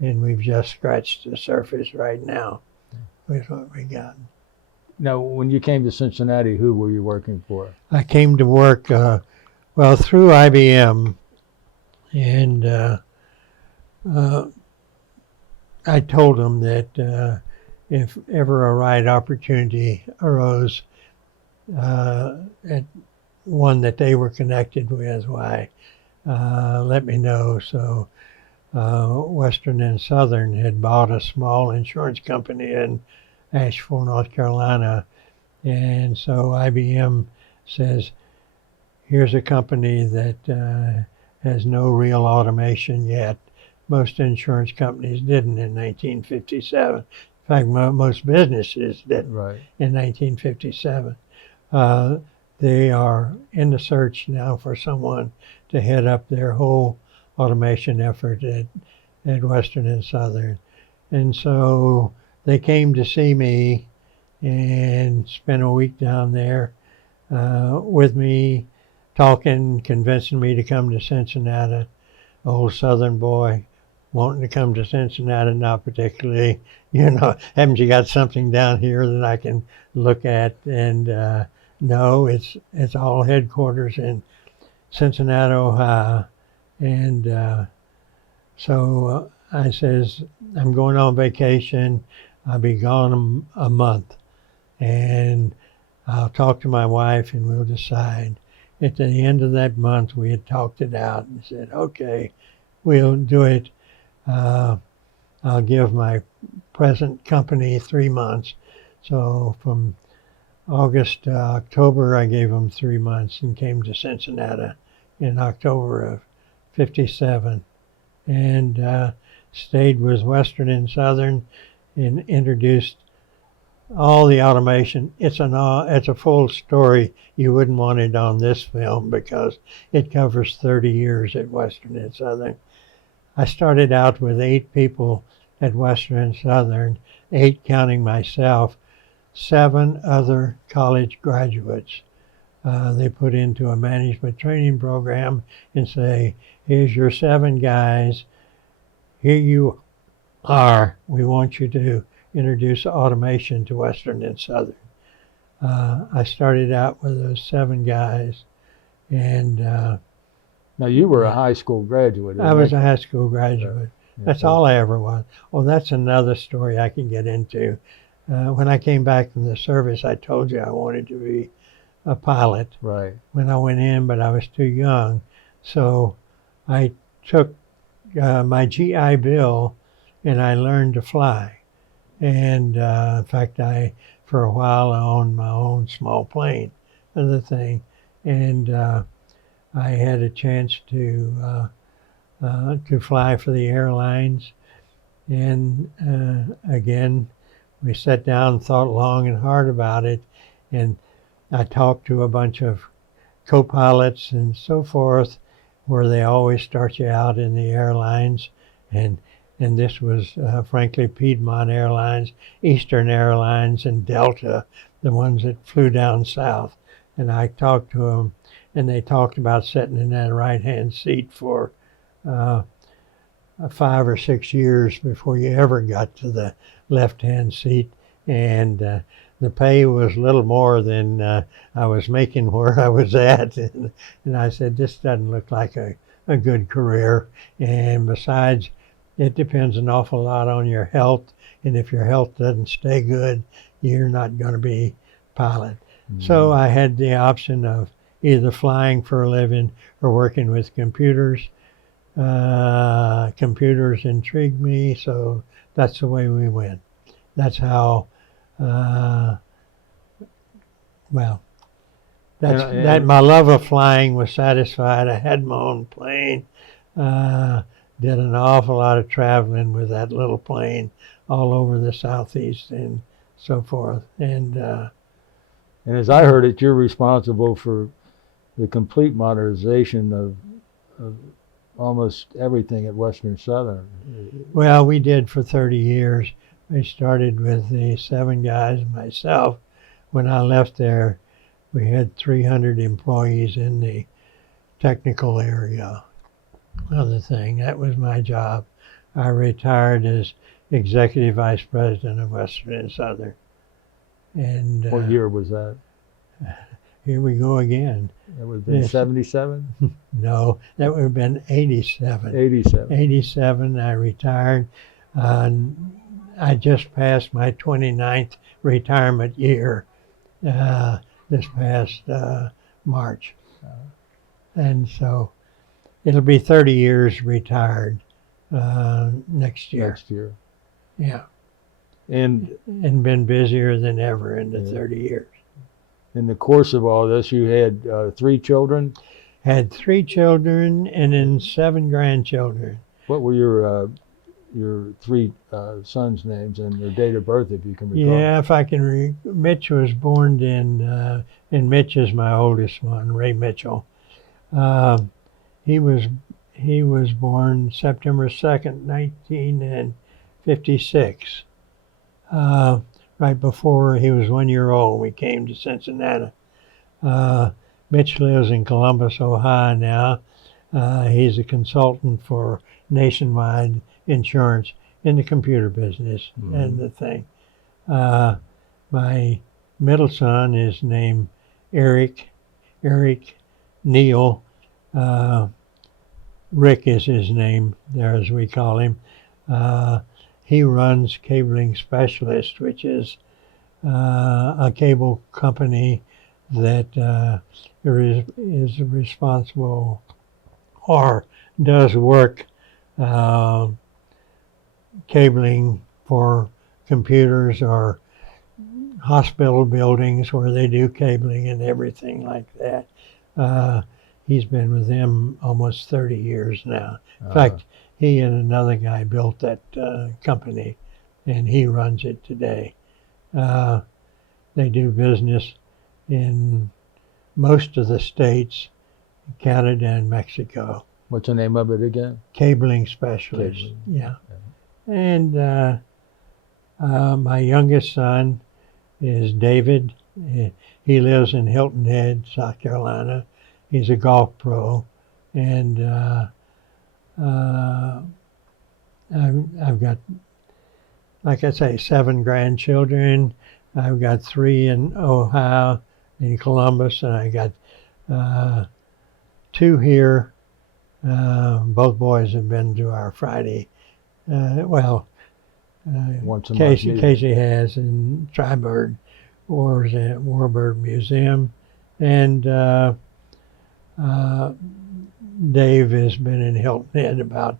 And we've just scratched the surface right now with what we got. Now, when you came to Cincinnati, who were you working for? I came to work, through IBM, and I told them that if ever a right opportunity arose, at one that they were connected with, why, let me know. So Western and Southern had bought a small insurance company in Asheville, North Carolina, and so IBM says, here's a company that has no real automation yet. Most insurance companies didn't in 1957. In fact, most businesses didn't in 1957. They are in the search now for someone to head up their whole automation effort at Western and Southern. And so they came to see me and spent a week down there with me, talking, convincing me to come to Cincinnati. Old Southern boy wanting to come to Cincinnati, not particularly, haven't you got something down here that I can look at? And no, it's all headquarters in Cincinnati, Ohio. And so I says, I'm going on vacation. I'll be gone a month, and I'll talk to my wife and we'll decide. At the end of that month, we had talked it out and said, okay, we'll do it. I'll give my present company 3 months. So from August to October, I gave them 3 months and came to Cincinnati in October of 57, and stayed with Western and Southern and introduced all the automation. It's a full story. You wouldn't want it on this film because it covers 30 years at Western and Southern. I started out with 8 people at Western and Southern, 8 counting myself, 7 other college graduates. They put into a management training program and say, here's your 7 guys. Here you are. We want you to introduce automation to Western and Southern. I started out with those 7 guys, and Now, you were a high school graduate. I was a high school graduate. Yeah, That's so- all I ever was. Oh, that's another story I can get into. When I came back from the service, I told you I wanted to be a pilot Right. when I went in, but I was too young. So I took my GI Bill and I learned to fly. And in fact, for a while, I owned my own small plane and the thing. And I had a chance to fly for the airlines. And again, we sat down and thought long and hard about it. And I talked to a bunch of co-pilots and so forth, where they always start you out in the airlines. And this was, frankly, Piedmont Airlines, Eastern Airlines, and Delta, the ones that flew down south. And I talked to them, and they talked about sitting in that right-hand seat for 5 or 6 years before you ever got to the left-hand seat. And the pay was little more than I was making where I was at. And I said, this doesn't look like a good career. And besides, it depends an awful lot on your health. And if your health doesn't stay good, you're not going to be pilot. Mm-hmm. So I had the option of either flying for a living or working with computers. Computers intrigued me, so that's the way we went. That's how, that my love of flying was satisfied. I had my own plane, did an awful lot of traveling with that little plane all over the Southeast and so forth. And as I heard it, you're responsible for the complete modernization of almost everything at Western Southern. Well, we did for 30 years. We started with the 7 guys and myself. When I left there, we had 300 employees in the technical area of the thing. That was my job. I retired as Executive Vice President of Western and Southern. And what year was that? Here we go again. That would have been 77? No, that would have been 87. 87. 87, I retired. I just passed my 29th retirement year this past March. And so it'll be 30 years retired next year. Next year. Yeah. And been busier than ever in the 30 years. In the course of all this, you had 3 children? Had 3 children and then 7 grandchildren. What were your 3 sons' names and their date of birth, if you can recall? Yeah, if I can. Mitch was born in, and Mitch is my oldest one, Ray Mitchell. He was born September 2nd, 1956. Right before he was 1 year old, we came to Cincinnati. Mitch lives in Columbus, Ohio now. He's a consultant for Nationwide Insurance in the computer business and the thing. My middle son is named Eric Neal. Rick is his name there, as we call him. He runs Cabling Specialist, which is a cable company that is responsible or does work cabling for computers or hospital buildings where they do cabling and everything like that. He's been with them almost 30 years now. In fact, he and another guy built that company, and he runs it today. They do business in most of the states, Canada and Mexico. What's the name of it again? Cabling specialists. Cabling. Yeah. And my youngest son is David. He lives in Hilton Head, South Carolina. He's a golf pro. And I've got, like I say, 7 grandchildren. I've got 3 in Ohio, in Columbus, and I got 2 here. Both boys have been to our Friday. Once a month meeting. Casey has in Tribird Warbird Museum, and Dave has been in Hilton Head about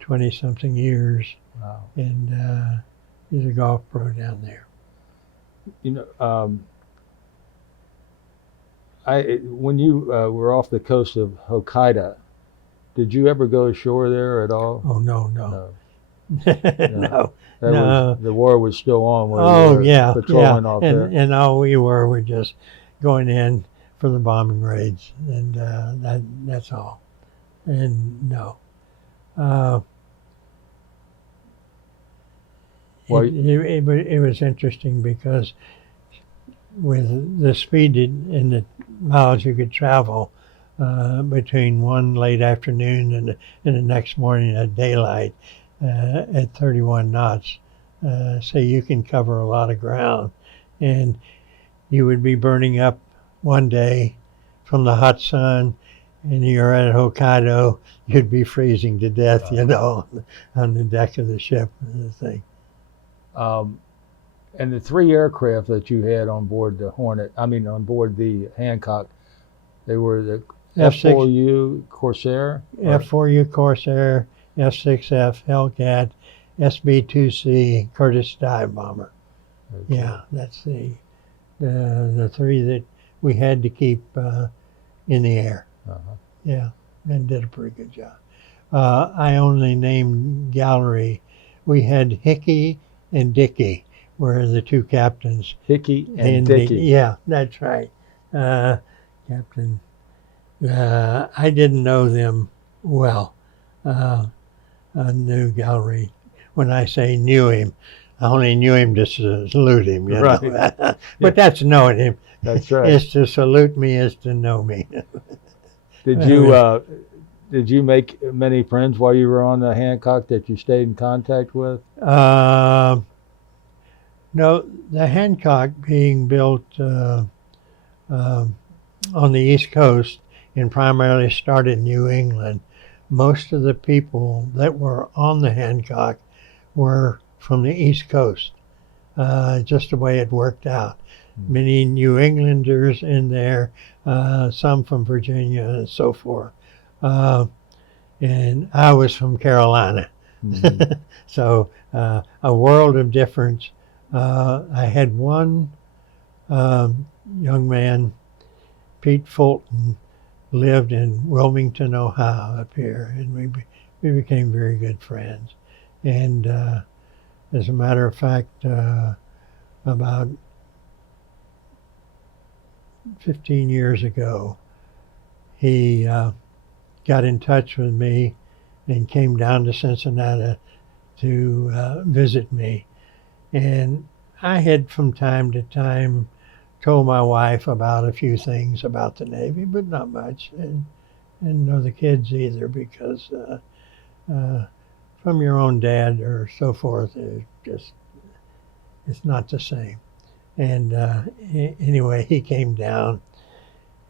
20-something years. Wow. And he's a golf pro down there. You know, when you were off the coast of Hokkaido, did you ever go ashore there at all? Oh, no. No. No. The war was still on where Oh, you were yeah. patrolling off there. And all we were just going in for the bombing raids, and that's all. And no. It was interesting because with the speed and the miles you could travel between one late afternoon and the next morning at daylight at 31 knots, so you can cover a lot of ground. And you would be burning up one day from the hot sun, and you're at Hokkaido, you'd be freezing to death, on the deck of the ship and the thing. And the 3 aircraft that you had on board on board the Hancock, they were the F4U Corsair? F4U Corsair, F6F Hellcat, SB-2C Curtiss dive bomber. Okay. Yeah, that's the 3 that we had to keep in the air. Uh-huh. Yeah, and did a pretty good job. I only named gallery. We had Hickey and Dickey were the 2 captains. Hickey and Dickey. Yeah, that's right. Captain. I didn't know them well. I knew Gallery. When I say knew him, I only knew him to salute him, right. know. But that's knowing him. That's right. Is to salute me is to know me. Did you make many friends while you were on the Hancock that you stayed in contact with? No, the Hancock being built on the East Coast and primarily started in New England, most of the people that were on the Hancock were from the East Coast, just the way it worked out. Many New Englanders in there, some from Virginia and so forth. And I was from Carolina. Mm-hmm. So a world of difference. I had one young man, Pete Fulton, lived in Wilmington, Ohio up here, and we became very good friends. And as a matter of fact, about 15 years ago, he got in touch with me and came down to Cincinnati to visit me. And I had from time to time told my wife about a few things about the Navy, but not much, and nor the kids either, because from your own dad or so forth, it's not the same. And anyway, he came down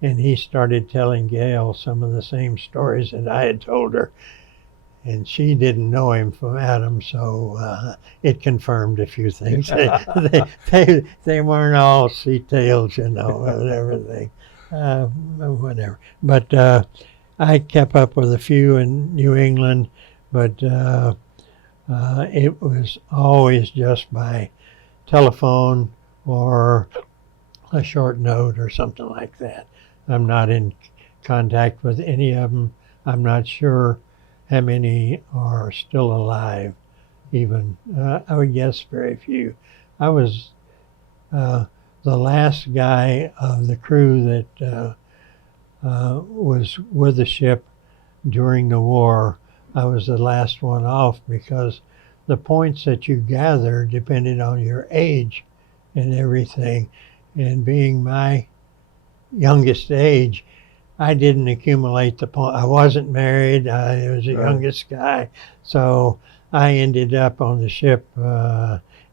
and he started telling Gail some of the same stories that I had told her. And she didn't know him from Adam, so it confirmed a few things. They weren't all sea tails, and everything, whatever. But I kept up with a few in New England, but it was always just by telephone or a short note or something like that. I'm not in contact with any of them. I'm not sure how many are still alive even. I would guess very few. I was the last guy of the crew that was with the ship during the war. I was the last one off because the points that you gather depended on your age and everything. And being my youngest age, I didn't accumulate the point. I wasn't married. I was the Right. youngest guy, so I ended up on the ship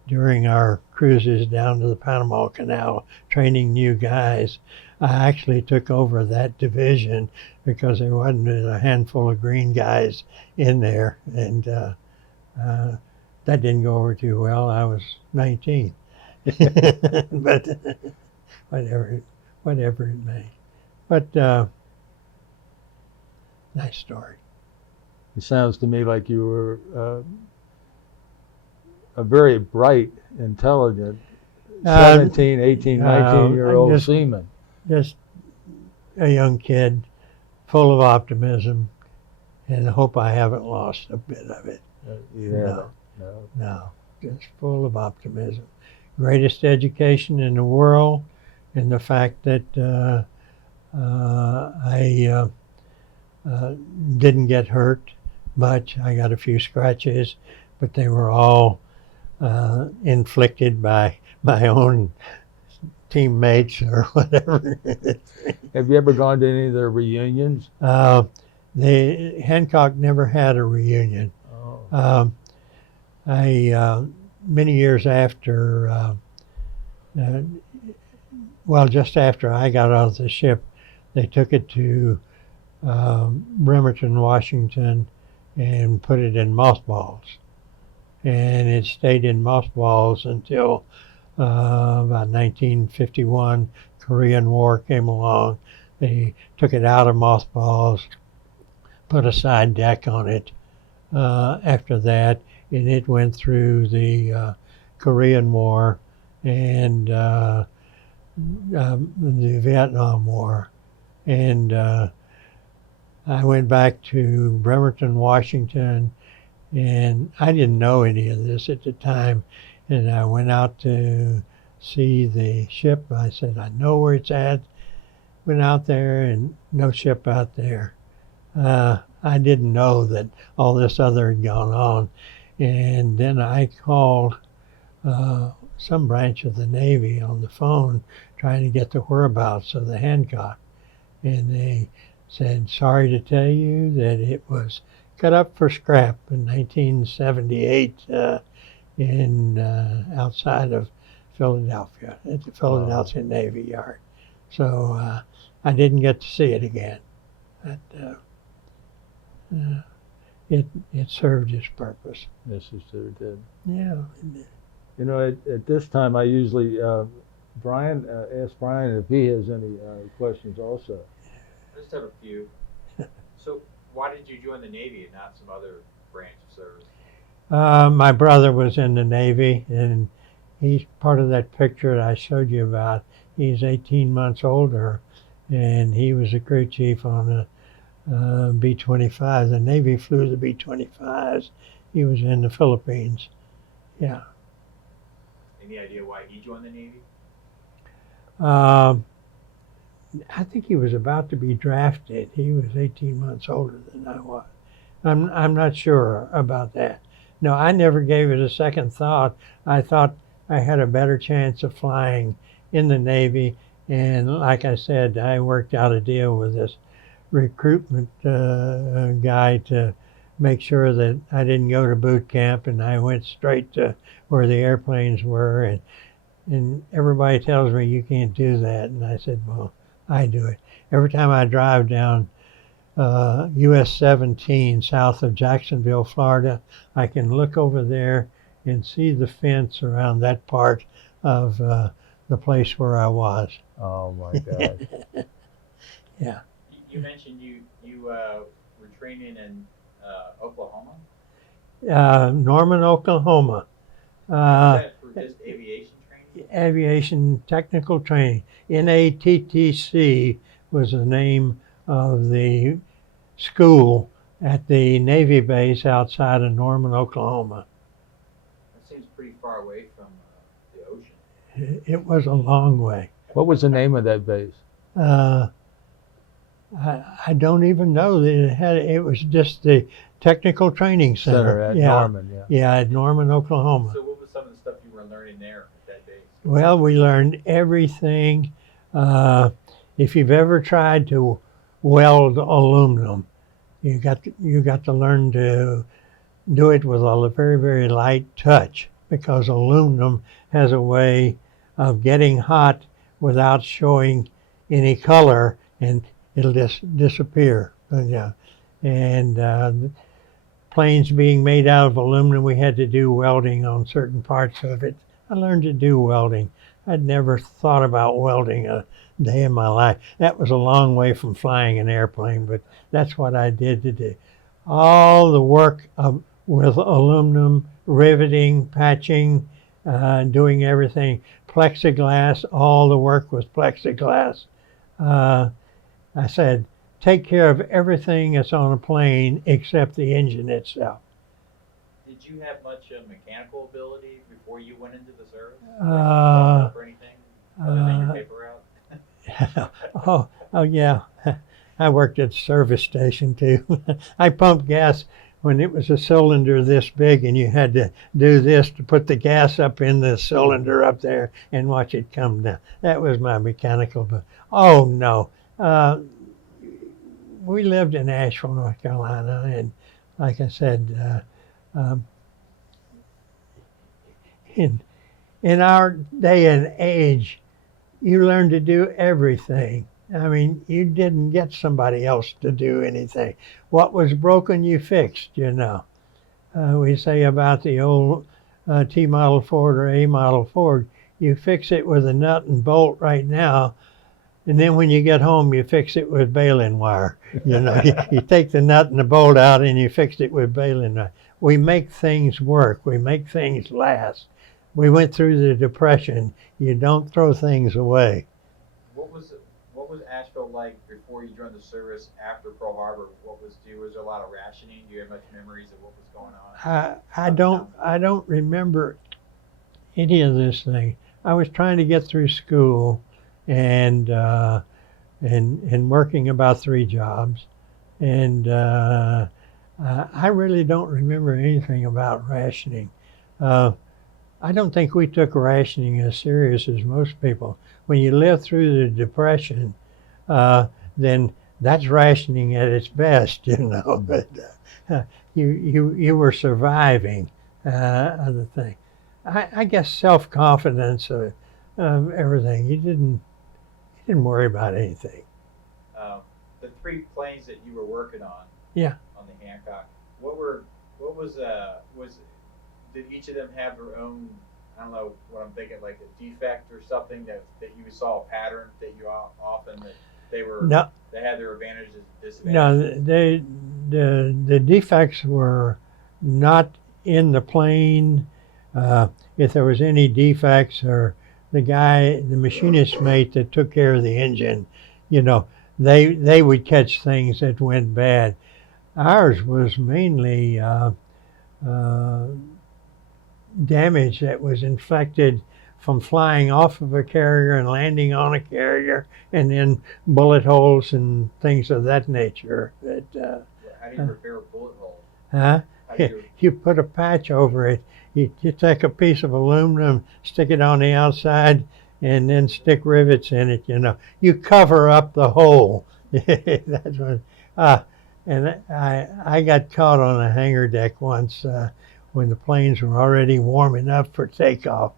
during our cruises down to the Panama Canal, training new guys. I actually took over that division because there wasn't a handful of green guys in there, and that didn't go over too well. I was 19, but whatever it may. But nice story. It sounds to me like you were a very bright, intelligent 17, 18, 19-year-old seaman. Just a young kid, full of optimism, and I hope I haven't lost a bit of it. No, just full of optimism. Greatest education in the world, and the fact that I didn't get hurt much. I got a few scratches, but they were all inflicted by my own teammates or whatever. Have you ever gone to any of their reunions? The Hancock never had a reunion. Oh. I many years after, just after I got off the ship, they took it to Bremerton, Washington, and put it in mothballs. And it stayed in mothballs until about 1951. Korean War came along. They took it out of mothballs, put a side deck on it. After that, and it went through the Korean War and the Vietnam War. And I went back to Bremerton, Washington, and I didn't know any of this at the time. And I went out to see the ship. I said, I know where it's at. Went out there and no ship out there. I didn't know that all this other had gone on. And then I called some branch of the Navy on the phone trying to get the whereabouts of the Hancock. And they said, sorry to tell you that it was cut up for scrap in 1978 outside of Philadelphia, at the Philadelphia Navy Yard. So I didn't get to see it again. But it served its purpose. Yes, it sure did. Yeah, it did. You know, at this time, I usually ask Brian if he has any questions also. I just have a few. So why did you join the Navy and not some other branch of service? My brother was in the Navy, and he's part of that picture that I showed you about. He's 18 months older, and he was a crew chief on a B-25. The Navy flew the B-25s. He was in the Philippines. Yeah. Any idea why he joined the Navy? I think he was about to be drafted. He was 18 months older than I was. I'm not sure about that. No, I never gave it a second thought. I thought I had a better chance of flying in the Navy, and like I said, I worked out a deal with this recruitment guy to make sure that I didn't go to boot camp, and I went straight to where the airplanes were, and everybody tells me you can't do that, and I said, well, I do it. Every time I drive down US 17 south of Jacksonville, Florida, I can look over there and see the fence around that part of the place where I was. Oh my God. Yeah. You mentioned you were training in Oklahoma? Norman, Oklahoma. Is that for just aviation training? Aviation technical training. NATTC was the name of the school at the Navy base outside of Norman, Oklahoma. That seems pretty far away from the It was a long way. What was the name of that base? Uh, I don't even know that it had. It was just the Technical Training Center. At Yeah, Norman, yeah. yeah, at Norman, Oklahoma. So what was some of the stuff you were learning there at that base? Well, we learned everything. If you've ever tried to weld aluminum, you got to learn to do it with a very, very light touch, because aluminum has a way of getting hot without showing any color, and it'll just disappear. Yeah. And planes being made out of aluminum, we had to do welding on certain parts of it. I learned to do welding. I'd never thought about welding a day in my life. That was a long way from flying an airplane, but that's what I did to do. All the work with aluminum, riveting, patching, doing everything. Plexiglass, all the work was plexiglass. I said, take care of everything that's on a plane except the engine itself. Did you have much mechanical ability before you went into the service? Or anything other than your paper route? Oh yeah. I worked at the service station too. I pumped gas when it was a cylinder this big, and you had to do this to put the gas up in the cylinder up there and watch it come down. That was my mechanical. But oh no. We lived in Asheville, North Carolina, and like I said, in our day and age, you learned to do everything. I mean, you didn't get somebody else to do anything. What was broken, you fixed, you know. We say about the old T model Ford or A model Ford, you fix it with a nut and bolt right now, and then when you get home, you fix it with baling wire. You know, you take the nut and the bolt out and you fix it with baling wire. We make things work. We make things last. We went through the Depression. You don't throw things away. What was Asheville like before you joined the service? After Pearl Harbor, was there a lot of rationing? Do you have much memories of what was going on? I don't remember any of this thing. I was trying to get through school, and working about 3 jobs, and I really don't remember anything about rationing. I don't think we took rationing as serious as most people. When you live through the Depression, then that's rationing at its best, you know. But you were surviving other thing. I guess self-confidence of everything. You didn't worry about anything. The 3 planes that you were working on. Yeah. On the Hancock. Did each of them have their own? I don't know what I'm thinking, like a defect or something that you saw a pattern that you often that they were. No. They had their advantages and disadvantages. No, the defects were not in the plane. If there was any defects, or the machinist mate that took care of the engine, you know, they would catch things that went bad. Ours was mainly damage that was inflicted from flying off of a carrier and landing on a carrier, and then bullet holes and things of that nature. How do you repair a bullet hole? Huh? You put a patch over it. You take a piece of aluminum, stick it on the outside, and then stick rivets in it. You know, you cover up the hole. That's what. And I got caught on a hangar deck once when the planes were already warming up for takeoff,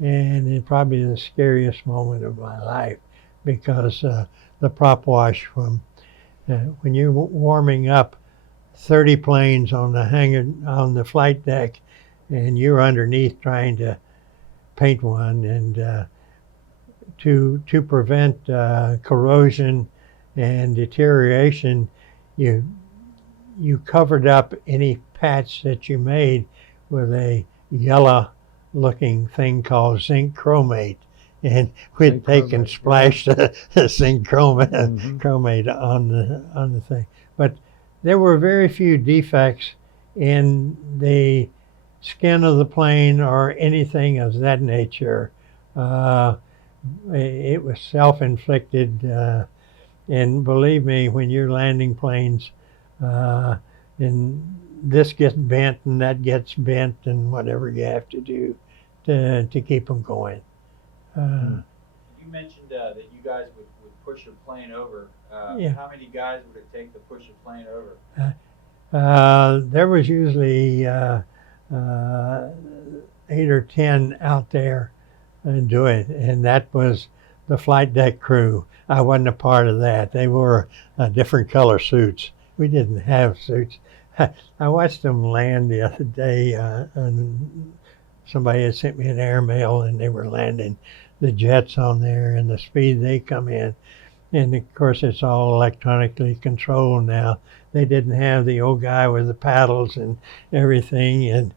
and it's probably the scariest moment of my life, because the prop wash from when you're warming up 30 planes on the flight deck, and you're underneath trying to paint one, and to prevent corrosion and deterioration, you covered up any patch that you made with a yellow looking thing called zinc chromate, and we'd take and splash the zinc chromate on the thing. But there were very few defects in the skin of the plane or anything of that nature. It was self-inflicted, and believe me, when you're landing planes, and this gets bent and that gets bent, and whatever you have to do to keep them going. You mentioned that you guys would push a plane over. Yeah. How many guys would it take to push a plane over? There was usually 8 or 10 out there and do it, and that was the flight deck crew. I wasn't a part of that. They wore different color suits. We didn't have suits. I watched them land the other day, and somebody had sent me an airmail, and they were landing the jets on there and the speed they come in. And of course, it's all electronically controlled now. They didn't have the old guy with the paddles and everything,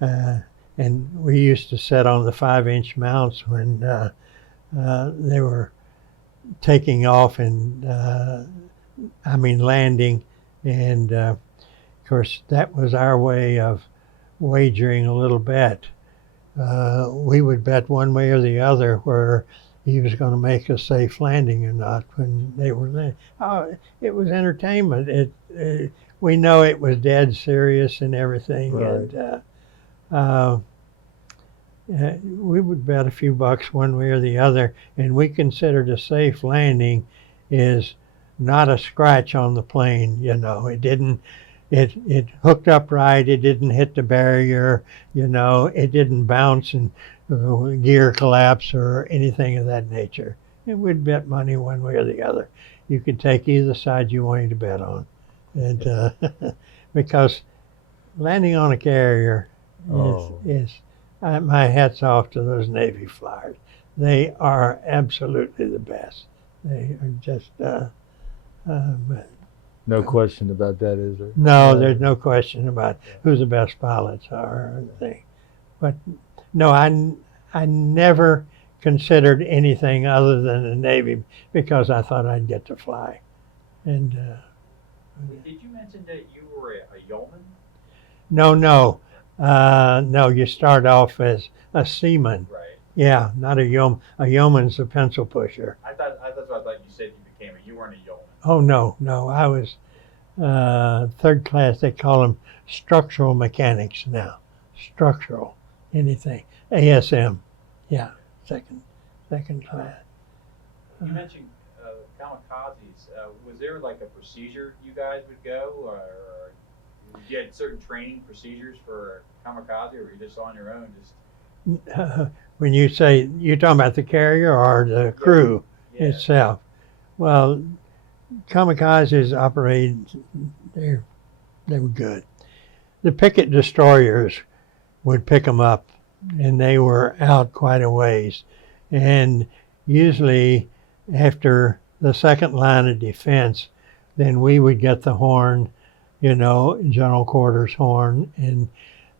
and we used to sit on the 5-inch mounts when they were taking off and landing, and of course that was our way of wagering a little bet. We would bet one way or the other where he was going to make a safe landing or not when they were landing. Oh, it was entertainment. We know it was dead serious and everything, Right. and we would bet a few bucks one way or the other, and we considered a safe landing is not a scratch on the plane. It didn't. It hooked up right. It didn't hit the barrier. It didn't bounce and gear collapse or anything of that nature. And we'd bet money one way or the other. You could take either side you wanted to bet on, and because landing on a carrier is my hat's off to those Navy flyers. They are absolutely the best. They are just. No question about that, is there? No, there's no question about who the best pilots are or anything. But no, I never considered anything other than the Navy because I thought I'd get to fly. And Did you mention that you were a yeoman? no, you start off as a seaman. Right. Yeah, not a yeoman. A yeoman's a pencil pusher. That's what I thought you said you became. You weren't a yeoman. Oh, no, I was third class. They call them structural mechanics now. Structural, anything. ASM, yeah, second class. You mentioned kamikazes. Was there like a procedure you guys would go, or you had certain training procedures for kamikaze, or were you just on your own? When you say, you're talking about the carrier or the crew itself? Well, kamikazes operated, they were good. The picket destroyers would pick them up, and they were out quite a ways. And usually after the second line of defense, then we would get the horn, general quarters horn, and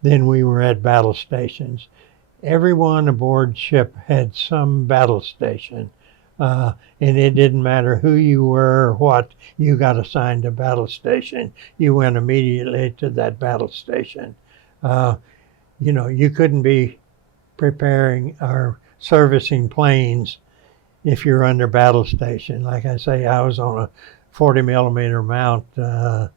then we were at battle stations. Everyone aboard ship had some battle station. And it didn't matter who you were or what, you got assigned a battle station. You went immediately to that battle station. You couldn't be preparing or servicing planes if you're under battle station. Like I say, I was on a 40 millimeter mount right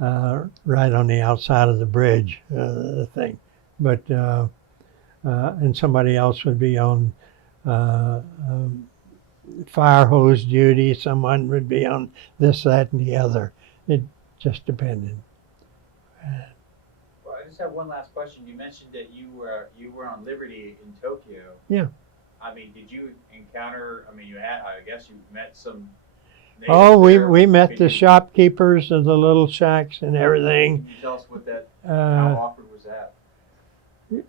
on the outside of the bridge thing. But and somebody else would be on fire hose duty, someone would be on this, that, and the other. It just depended. Well, I just have one last question. You mentioned that you were on Liberty in Tokyo. Yeah. I mean, did you encounter? I mean, I guess you met some. Oh, we met the shopkeepers of the little shacks and everything. Can you tell us what that? How awkward was that?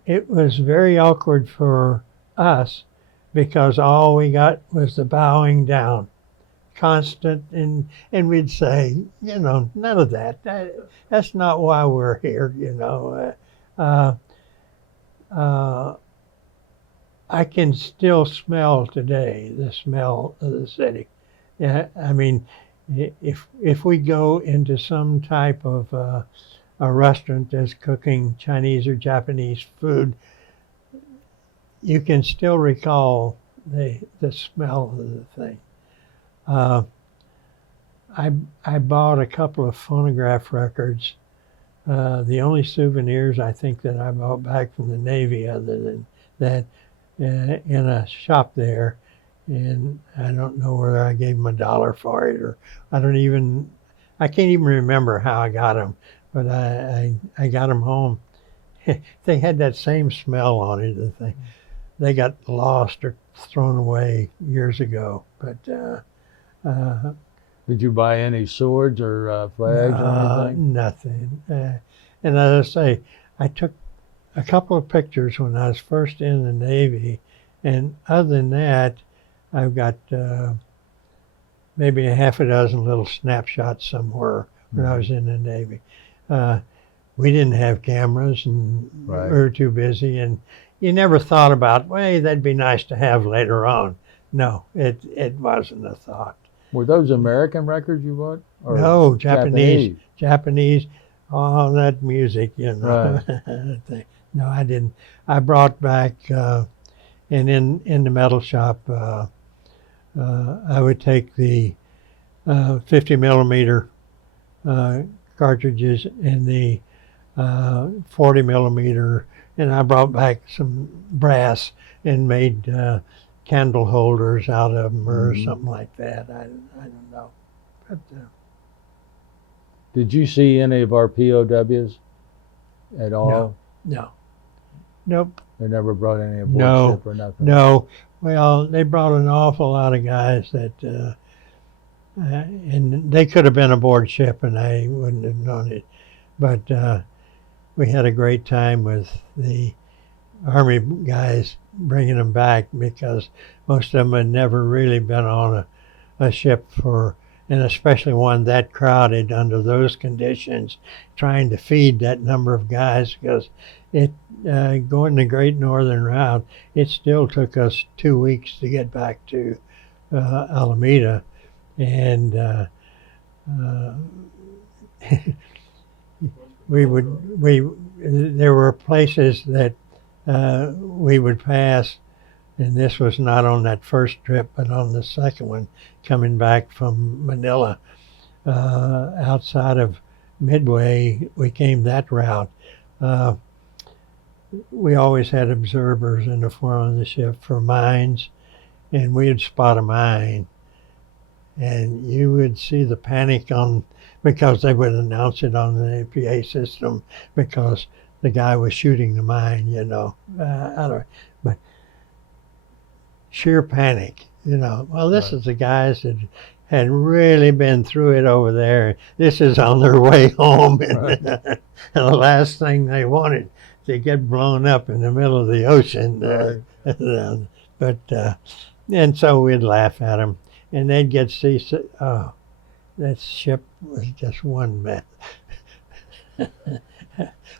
It was very awkward for us, because all we got was the bowing down, constant, and we'd say, none of that. That's not why we're here, I can still smell today the smell of the city. Yeah, I mean, if we go into some type of a restaurant that's cooking Chinese or Japanese food, you can still recall the smell of the thing. I bought a couple of phonograph records. The only souvenirs I think that I bought back from the Navy, other than that, in a shop there, and I don't know whether I gave them $1 for it or I can't even remember how I got them, but I got them home. They had that same smell on it. The thing, they got lost or thrown away years ago, but. Did you buy any swords or flags or anything? Nothing. And as I say, I took a couple of pictures when I was first in the Navy, and other than that, I've got maybe a half a dozen little snapshots somewhere when I was in the Navy. We didn't have cameras, and we were too busy, and you never thought about, well, that'd be nice to have later on. No, it wasn't a thought. Were those American records you bought? Or no, Japanese. All that music, you know. Right. No, I didn't. I brought back, and in the metal shop, I would take the 50 millimeter cartridges and the 40 millimeter, and I brought back some brass and made candle holders out of them or something like that. I don't know. But, did you see any of our POWs at all? No. Nope. They never brought any aboard ship or nothing? No. Well, they brought an awful lot of guys that, and they could have been aboard ship and I wouldn't have known it. But we had a great time with the Army guys bringing them back because most of them had never really been on a ship and especially one that crowded under those conditions, trying to feed that number of guys, because going the Great Northern Route, it still took us 2 weeks to get back to Alameda, and there were places that we would pass, and this was not on that first trip, but on the second one, coming back from Manila. Outside of Midway, we came that route. We always had observers in the front of the ship for mines, and we'd spot a mine, and you would see the panic because they would announce it on the PA system because the guy was shooting the mine, you know. But sheer panic, you know. Well, this is the guys that had really been through it over there. This is on their way home, and the last thing they wanted to get blown up in the middle of the ocean. And so we'd laugh at them, and they'd get seasick. Oh, that ship was just one mess.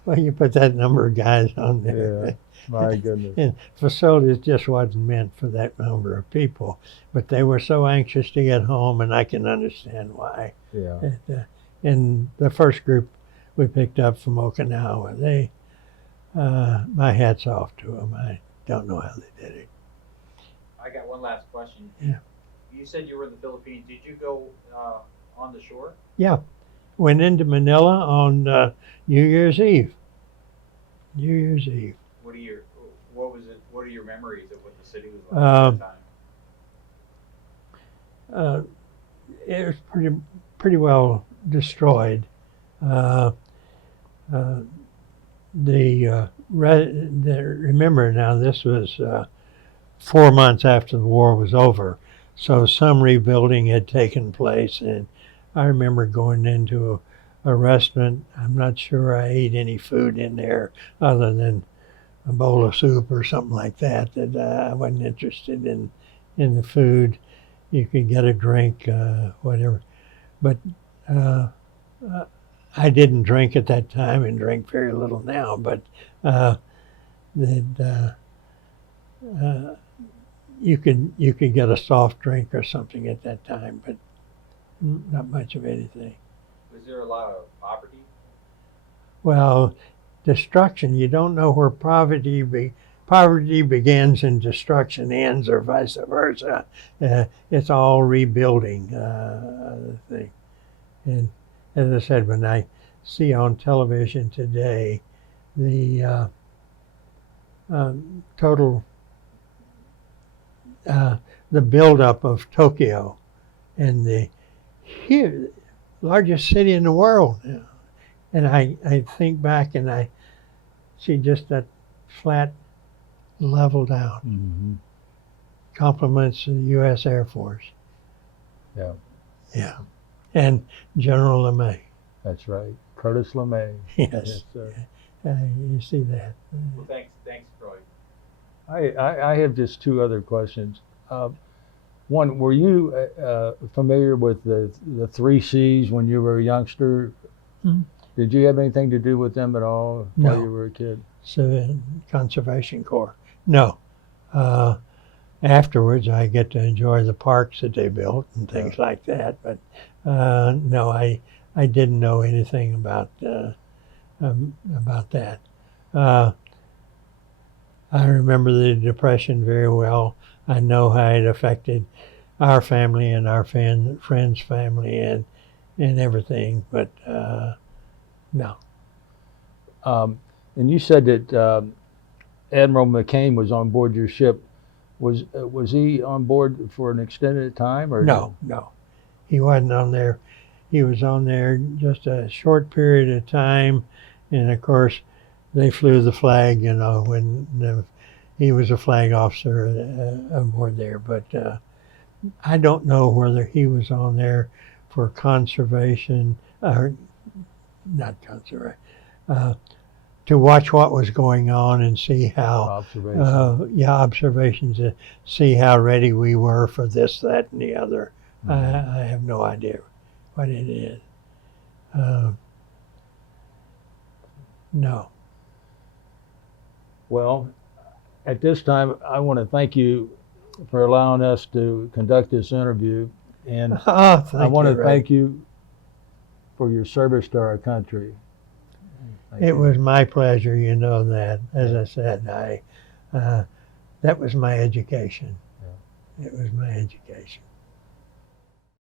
Well, you put that number of guys on there. Yeah, my goodness. And facilities just wasn't meant for that number of people. But they were so anxious to get home, and I can understand why. Yeah. And the first group we picked up from Okinawa, my hat's off to them. I don't know how they did it. I got one last question. Yeah. You said you were in the Philippines. Did you go on the shore? Yeah. Went into Manila on New Year's Eve. New Year's Eve. What are your memories of what the city was like at that time? It was pretty well destroyed. Remember now, this was 4 months after the war was over, so some rebuilding had taken place, and I remember going into a restaurant. I'm not sure I ate any food in there other than a bowl of soup or something like that. I wasn't interested in the food. You could get a drink, whatever. But I didn't drink at that time and drink very little now. But you could get a soft drink or something at that time, but not much of anything. Was there a lot of poverty? Well, destruction. You don't know where poverty poverty begins and destruction ends, or vice versa. It's all rebuilding thing. And as I said, when I see on television today the total the buildup of Tokyo and the largest city in the world, and I think back and I see just that flat level down. Mm-hmm. Compliments of the U.S. Air Force. Yeah. Yeah. And General LeMay. That's right. Curtis LeMay. Yes. Sir. You see that. Well, thanks, Troy. I have just two other questions. One, were you familiar with the three C's when you were a youngster? Mm-hmm. Did you have anything to do with them at all No. while you were a kid? So, Conservation Corps. No. Afterwards, I get to enjoy the parks that they built and things like that. But no, I didn't know anything about that. I remember the Depression very well. I know how it affected our family and our friends' family and everything. But no. And you said that Admiral McCain was on board your ship. Was he on board for an extended time, or No, he wasn't on there. He was on there just a short period of time, and of course, they flew the flag. When he was a flag officer aboard there. But I don't know whether he was on there for conservation or not conservation. To watch what was going on and see how observations to see how ready we were for this, that, and the other. Mm-hmm. I have no idea what it is. No. Well, at this time, I want to thank you for allowing us to conduct this interview, and I want to thank you for your service to our country. It was my pleasure, you know that. As I said, that was my education. Yeah. It was my education.